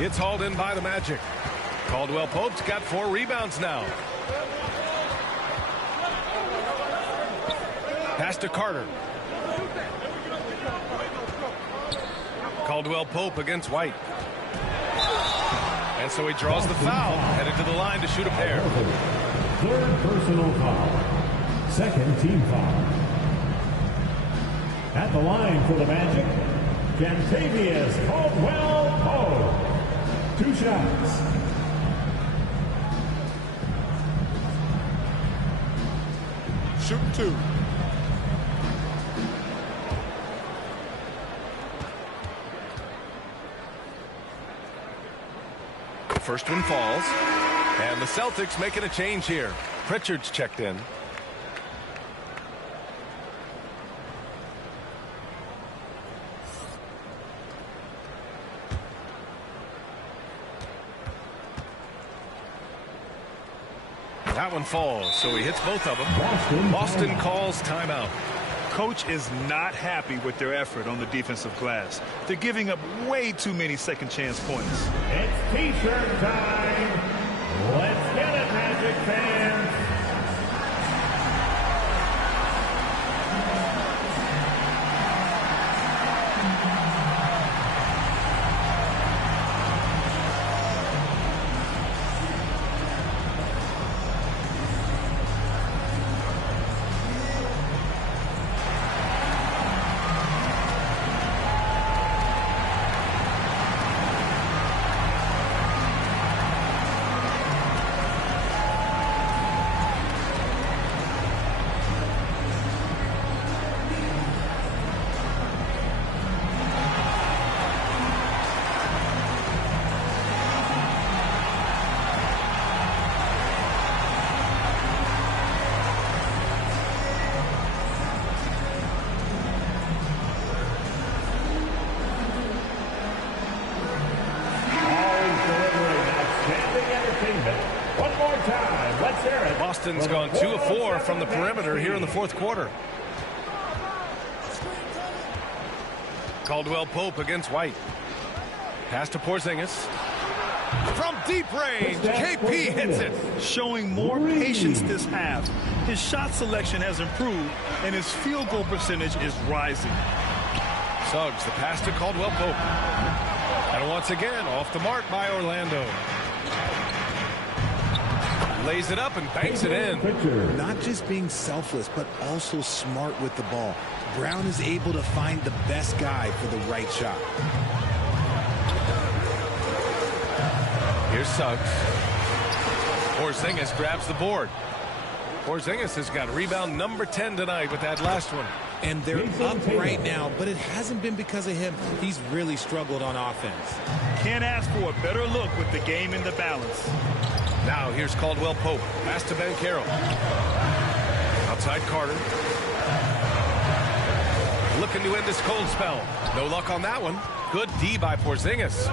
It's hauled in by the Magic. Caldwell Pope's got 4 rebounds now. Pass to Carter. Caldwell Pope against White. And so he draws the foul, headed to the line to shoot a pair. Third personal foul. Second team foul. At the line for the Magic, Cantavius Caldwell Pope. 2 shots. Shoot 2. First one falls. And the Celtics making a change here. Pritchard's checked in. That one falls, so he hits both of them. Boston calls timeout. Coach is not happy with their effort on the defensive glass. They're giving up way too many second chance points. It's T-shirt time. Let's get it, Magic fans. Boston's gone 2 of 4 from the perimeter here in the fourth quarter. Caldwell Pope against White. Pass to Porzingis. From deep range, KP hits it. Showing more patience this half. His shot selection has improved, and his field goal percentage is rising. Suggs, the pass to Caldwell Pope. And once again, off the mark by Orlando. Lays it up and banks it in. Not just being selfless, but also smart with the ball. Brown is able to find the best guy for the right shot. Here's Suggs. Porzingis grabs the board. Porzingis has got rebound number 10 tonight with that last one. And they're up right now, but it hasn't been because of him. He's really struggled on offense. Can't ask for a better look with the game in the balance. Now here's Caldwell Pope. Pass to Banchero. Outside Carter. Looking to end this cold spell. No luck on that one. Good D by Porzingis.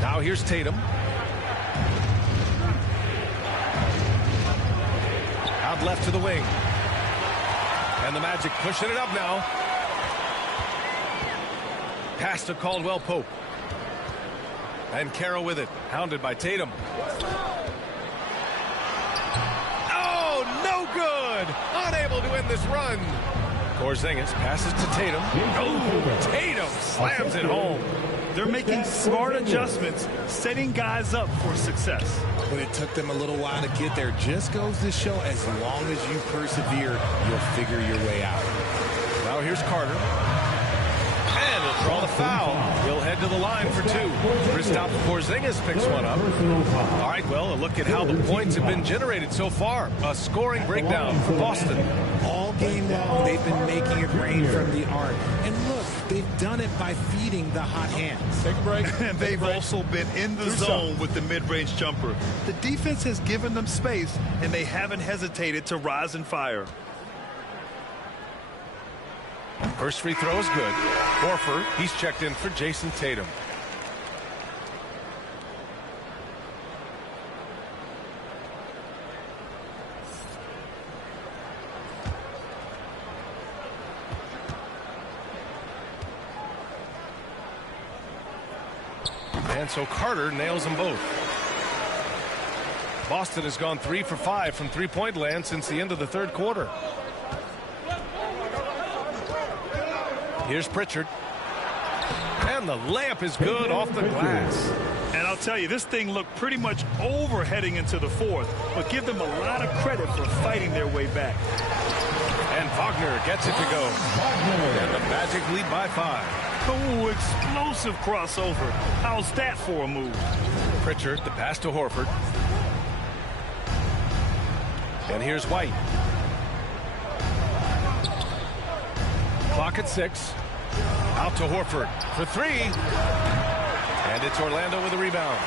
Now here's Tatum. Out left to the wing. And the Magic pushing it up now. Pass to Caldwell Pope. And Carroll with it. Hounded by Tatum. Oh, no good. Unable to end this run. Porzingis passes to Tatum. Oh, Tatum slams it home. They're making smart adjustments, setting guys up for success. But it took them a little while to get there. Just goes to show, as long as you persevere, you'll figure your way out. Now here's Carter. And he'll draw the foul. He'll head to the line for two. Kristaps Porzingis picks one up. All right, well, a look at how the points have been generated so far. A scoring breakdown for Boston. All game long, they've been making it rain from the arc. And look, they've done it by feeding the hot hands. Take a break. And they've also been in the zone with the mid-range jumper. The defense has given them space, and they haven't hesitated to rise and fire. First free throw is good. Horford, he's checked in for Jason Tatum. And so Carter nails them both. Boston has gone 3 for 5 from three-point land since the end of the third quarter. Here's Pritchard. And the layup is good off the glass. And I'll tell you, this thing looked pretty much over heading into the fourth, but give them a lot of credit for fighting their way back. And Wagner gets it to go. And the Magic lead by 5. Oh, explosive crossover. How's that for a move? Pritchard, the pass to Horford. And here's White. Clock at 6. Out to Horford for 3. And it's Orlando with a rebound.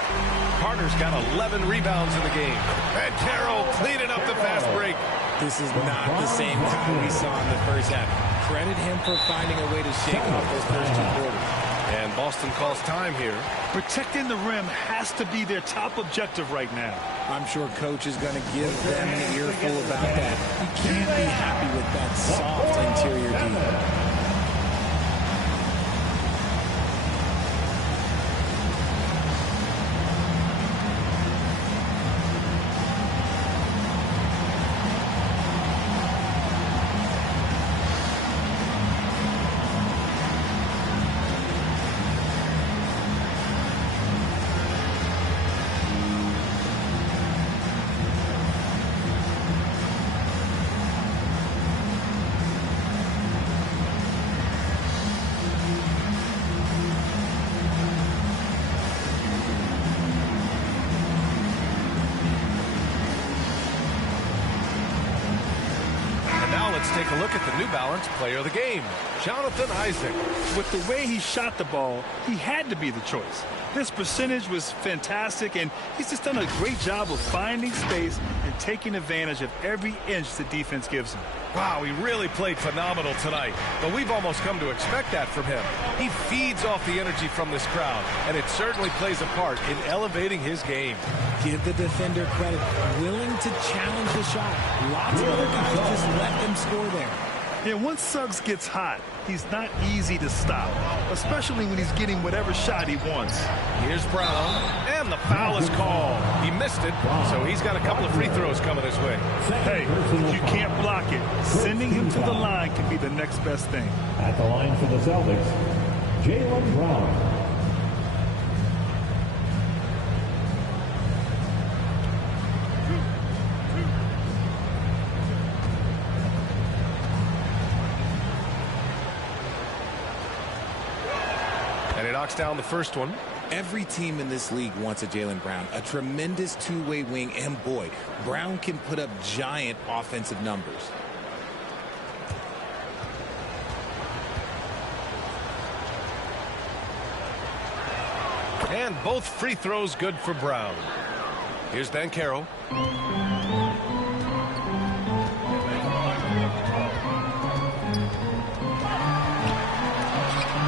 Carter's got 11 rebounds in the game. And Carroll cleaning up the fast break. This is not the same guy we saw in the first half. Credit him for finding a way to shake off those first 2 quarters. And Boston calls time here. Protecting the rim has to be their top objective right now. I'm sure coach is going to give them an earful about that. You can't be happy with that soft interior D. Let's take a look at the New Balance player of the game, Jonathan Isaac. With the way he shot the ball, he had to be the choice. His percentage was fantastic, and he's just done a great job of finding space and taking advantage of every inch the defense gives him. Wow, he really played phenomenal tonight, but we've almost come to expect that from him. He feeds off the energy from this crowd, and it certainly plays a part in elevating his game. Give the defender credit, willing to challenge the shot. Lots of other guys just let them score there. And once Suggs gets hot, he's not easy to stop, especially when he's getting whatever shot he wants. Here's Brown, and the foul is called. He missed it, so he's got a couple of free throws coming his way. Hey, if you can't block it, sending him to the line can be the next best thing. At the line for the Celtics, Jaylen Brown. knocks down the first one. Every team in this league wants a Jaylen Brown, a tremendous two-way wing, and boy, Brown can put up giant offensive numbers. And both free throws good for Brown. Here's Banchero.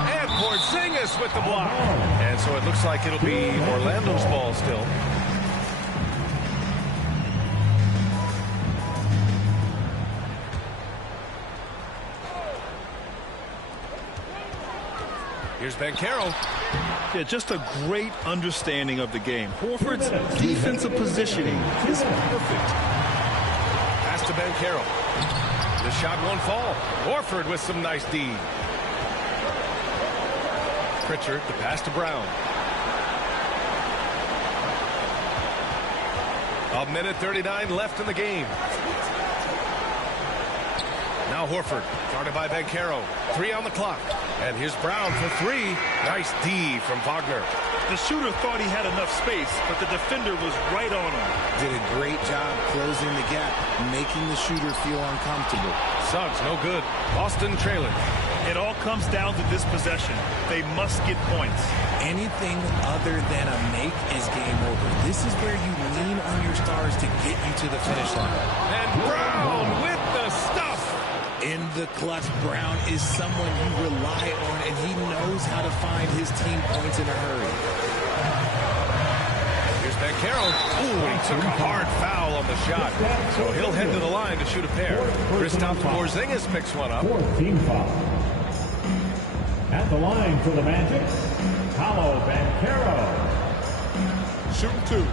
And Porzingis with the block. And so it looks like it'll be Orlando's ball still. Here's Banchero. Yeah, just a great understanding of the game. Horford's defensive positioning is perfect. Pass to Banchero. The shot won't fall. Horford with some nice D. Pritchard, the pass to Brown. A minute 39 left in the game. Now Horford, guarded by Banchero. 3 on the clock. And here's Brown for 3. Nice D from Wagner. The shooter thought he had enough space, but the defender was right on him. Did a great job closing the gap, making the shooter feel uncomfortable. Suggs, no good. Boston trailing. It all comes down to this possession. They must get points. Anything other than a make is game over. This is where you lean on your stars to get you to the finish line. And Brown with the stuff. In the clutch, Brown is someone you rely on, and he knows how to find his team points in a hurry. Here's Banchero. Ooh, he took a hard foul on the shot. So he'll head to the line to shoot a pair. Kristaps Porzingis picks one up. 4th team foul. At the line for the Magic, Paolo Banchero. Shooting 2.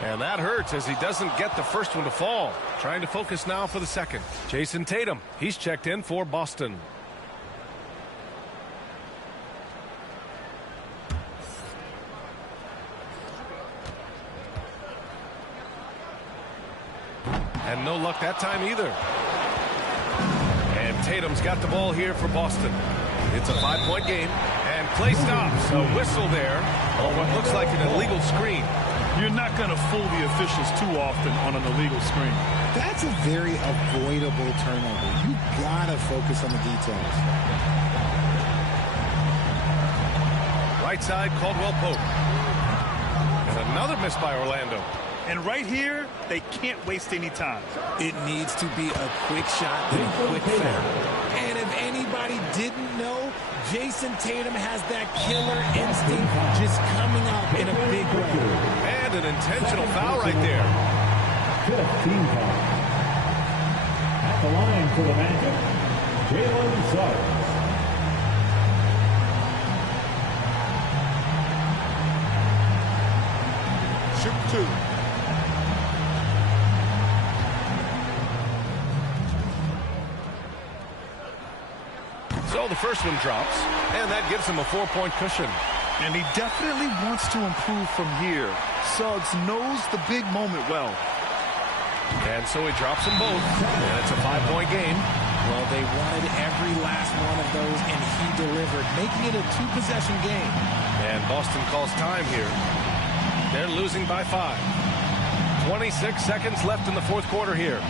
And that hurts as he doesn't get the first one to fall. Trying to focus now for the second. Jason Tatum, he's checked in for Boston. And no luck that time either. And Tatum's got the ball here for Boston. It's a 5-point game. And play stops. A whistle there on what looks like an illegal screen. You're not going to fool the officials too often on an illegal screen. That's a very avoidable turnover. You got to focus on the details. Right side, Caldwell Pope. And another miss by Orlando. And right here, they can't waste any time. It needs to be a quick shot and a quick foul. And if anybody didn't know, Jason Tatum has that killer instinct just coming up in a big way. And an intentional foul right there. 5th team foul. At the line for the Magic, Jalen Suggs. Shoot 2. So the first one drops, and that gives him a 4-point cushion. And he definitely wants to improve from here. Suggs knows the big moment well. And so he drops them both, and it's a 5-point game. Well, they wanted every last one of those, and he delivered, making it a 2-possession game. And Boston calls time here. They're losing by 5. 26 seconds left in the fourth quarter here.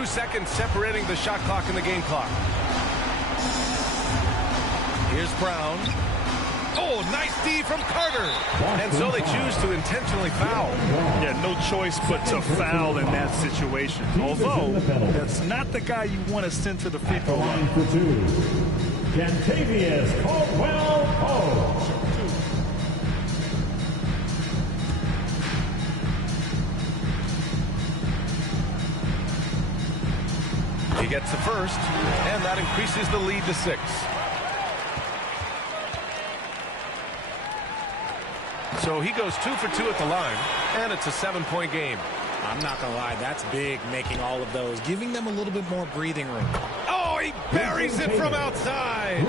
2 seconds separating the shot clock and the game clock. Here's Brown. Oh, nice D from Carter. And so they choose to intentionally foul. Yeah, no choice but to foul in that situation. Although, that's not the guy you want to send to the free throw line. For 2, Cantavius Caldwell-Pope. He gets the first, and that increases the lead to 6. So he goes 2 for 2 at the line, and it's a 7-point game. I'm not going to lie, that's big, making all of those, giving them a little bit more breathing room. Oh, he buries it from outside.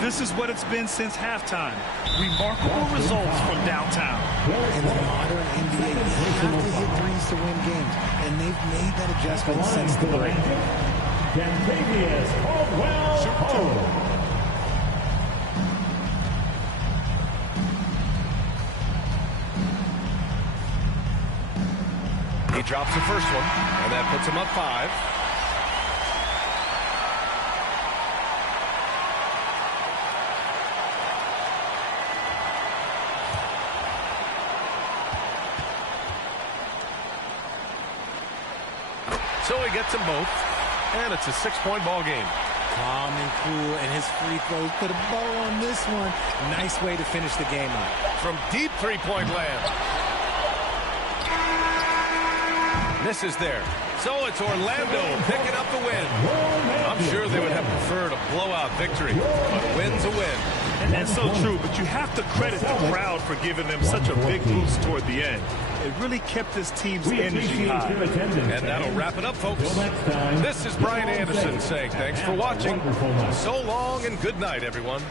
This is what it's been since halftime. Remarkable results from downtown. In the modern NBA, you have to hit threes to win games, and they've made that adjustment since the break. Cantavius Caldwell-Pope. He drops the first one, and that puts him up 5. So he gets them both, and it's a 6-point ball game. Calm and cool, and his free throws put a bow on this one. Nice way to finish the game up. From deep three-point land. Misses there. So it's Orlando picking up the win. I'm sure they would have preferred a blowout victory, but a win's a win. And that's so true, but you have to credit the crowd for giving them such a big boost toward the end. It really kept this team's energy high. And that'll wrap it up, folks. This is Brian Anderson saying thanks for watching. So long and good night, everyone.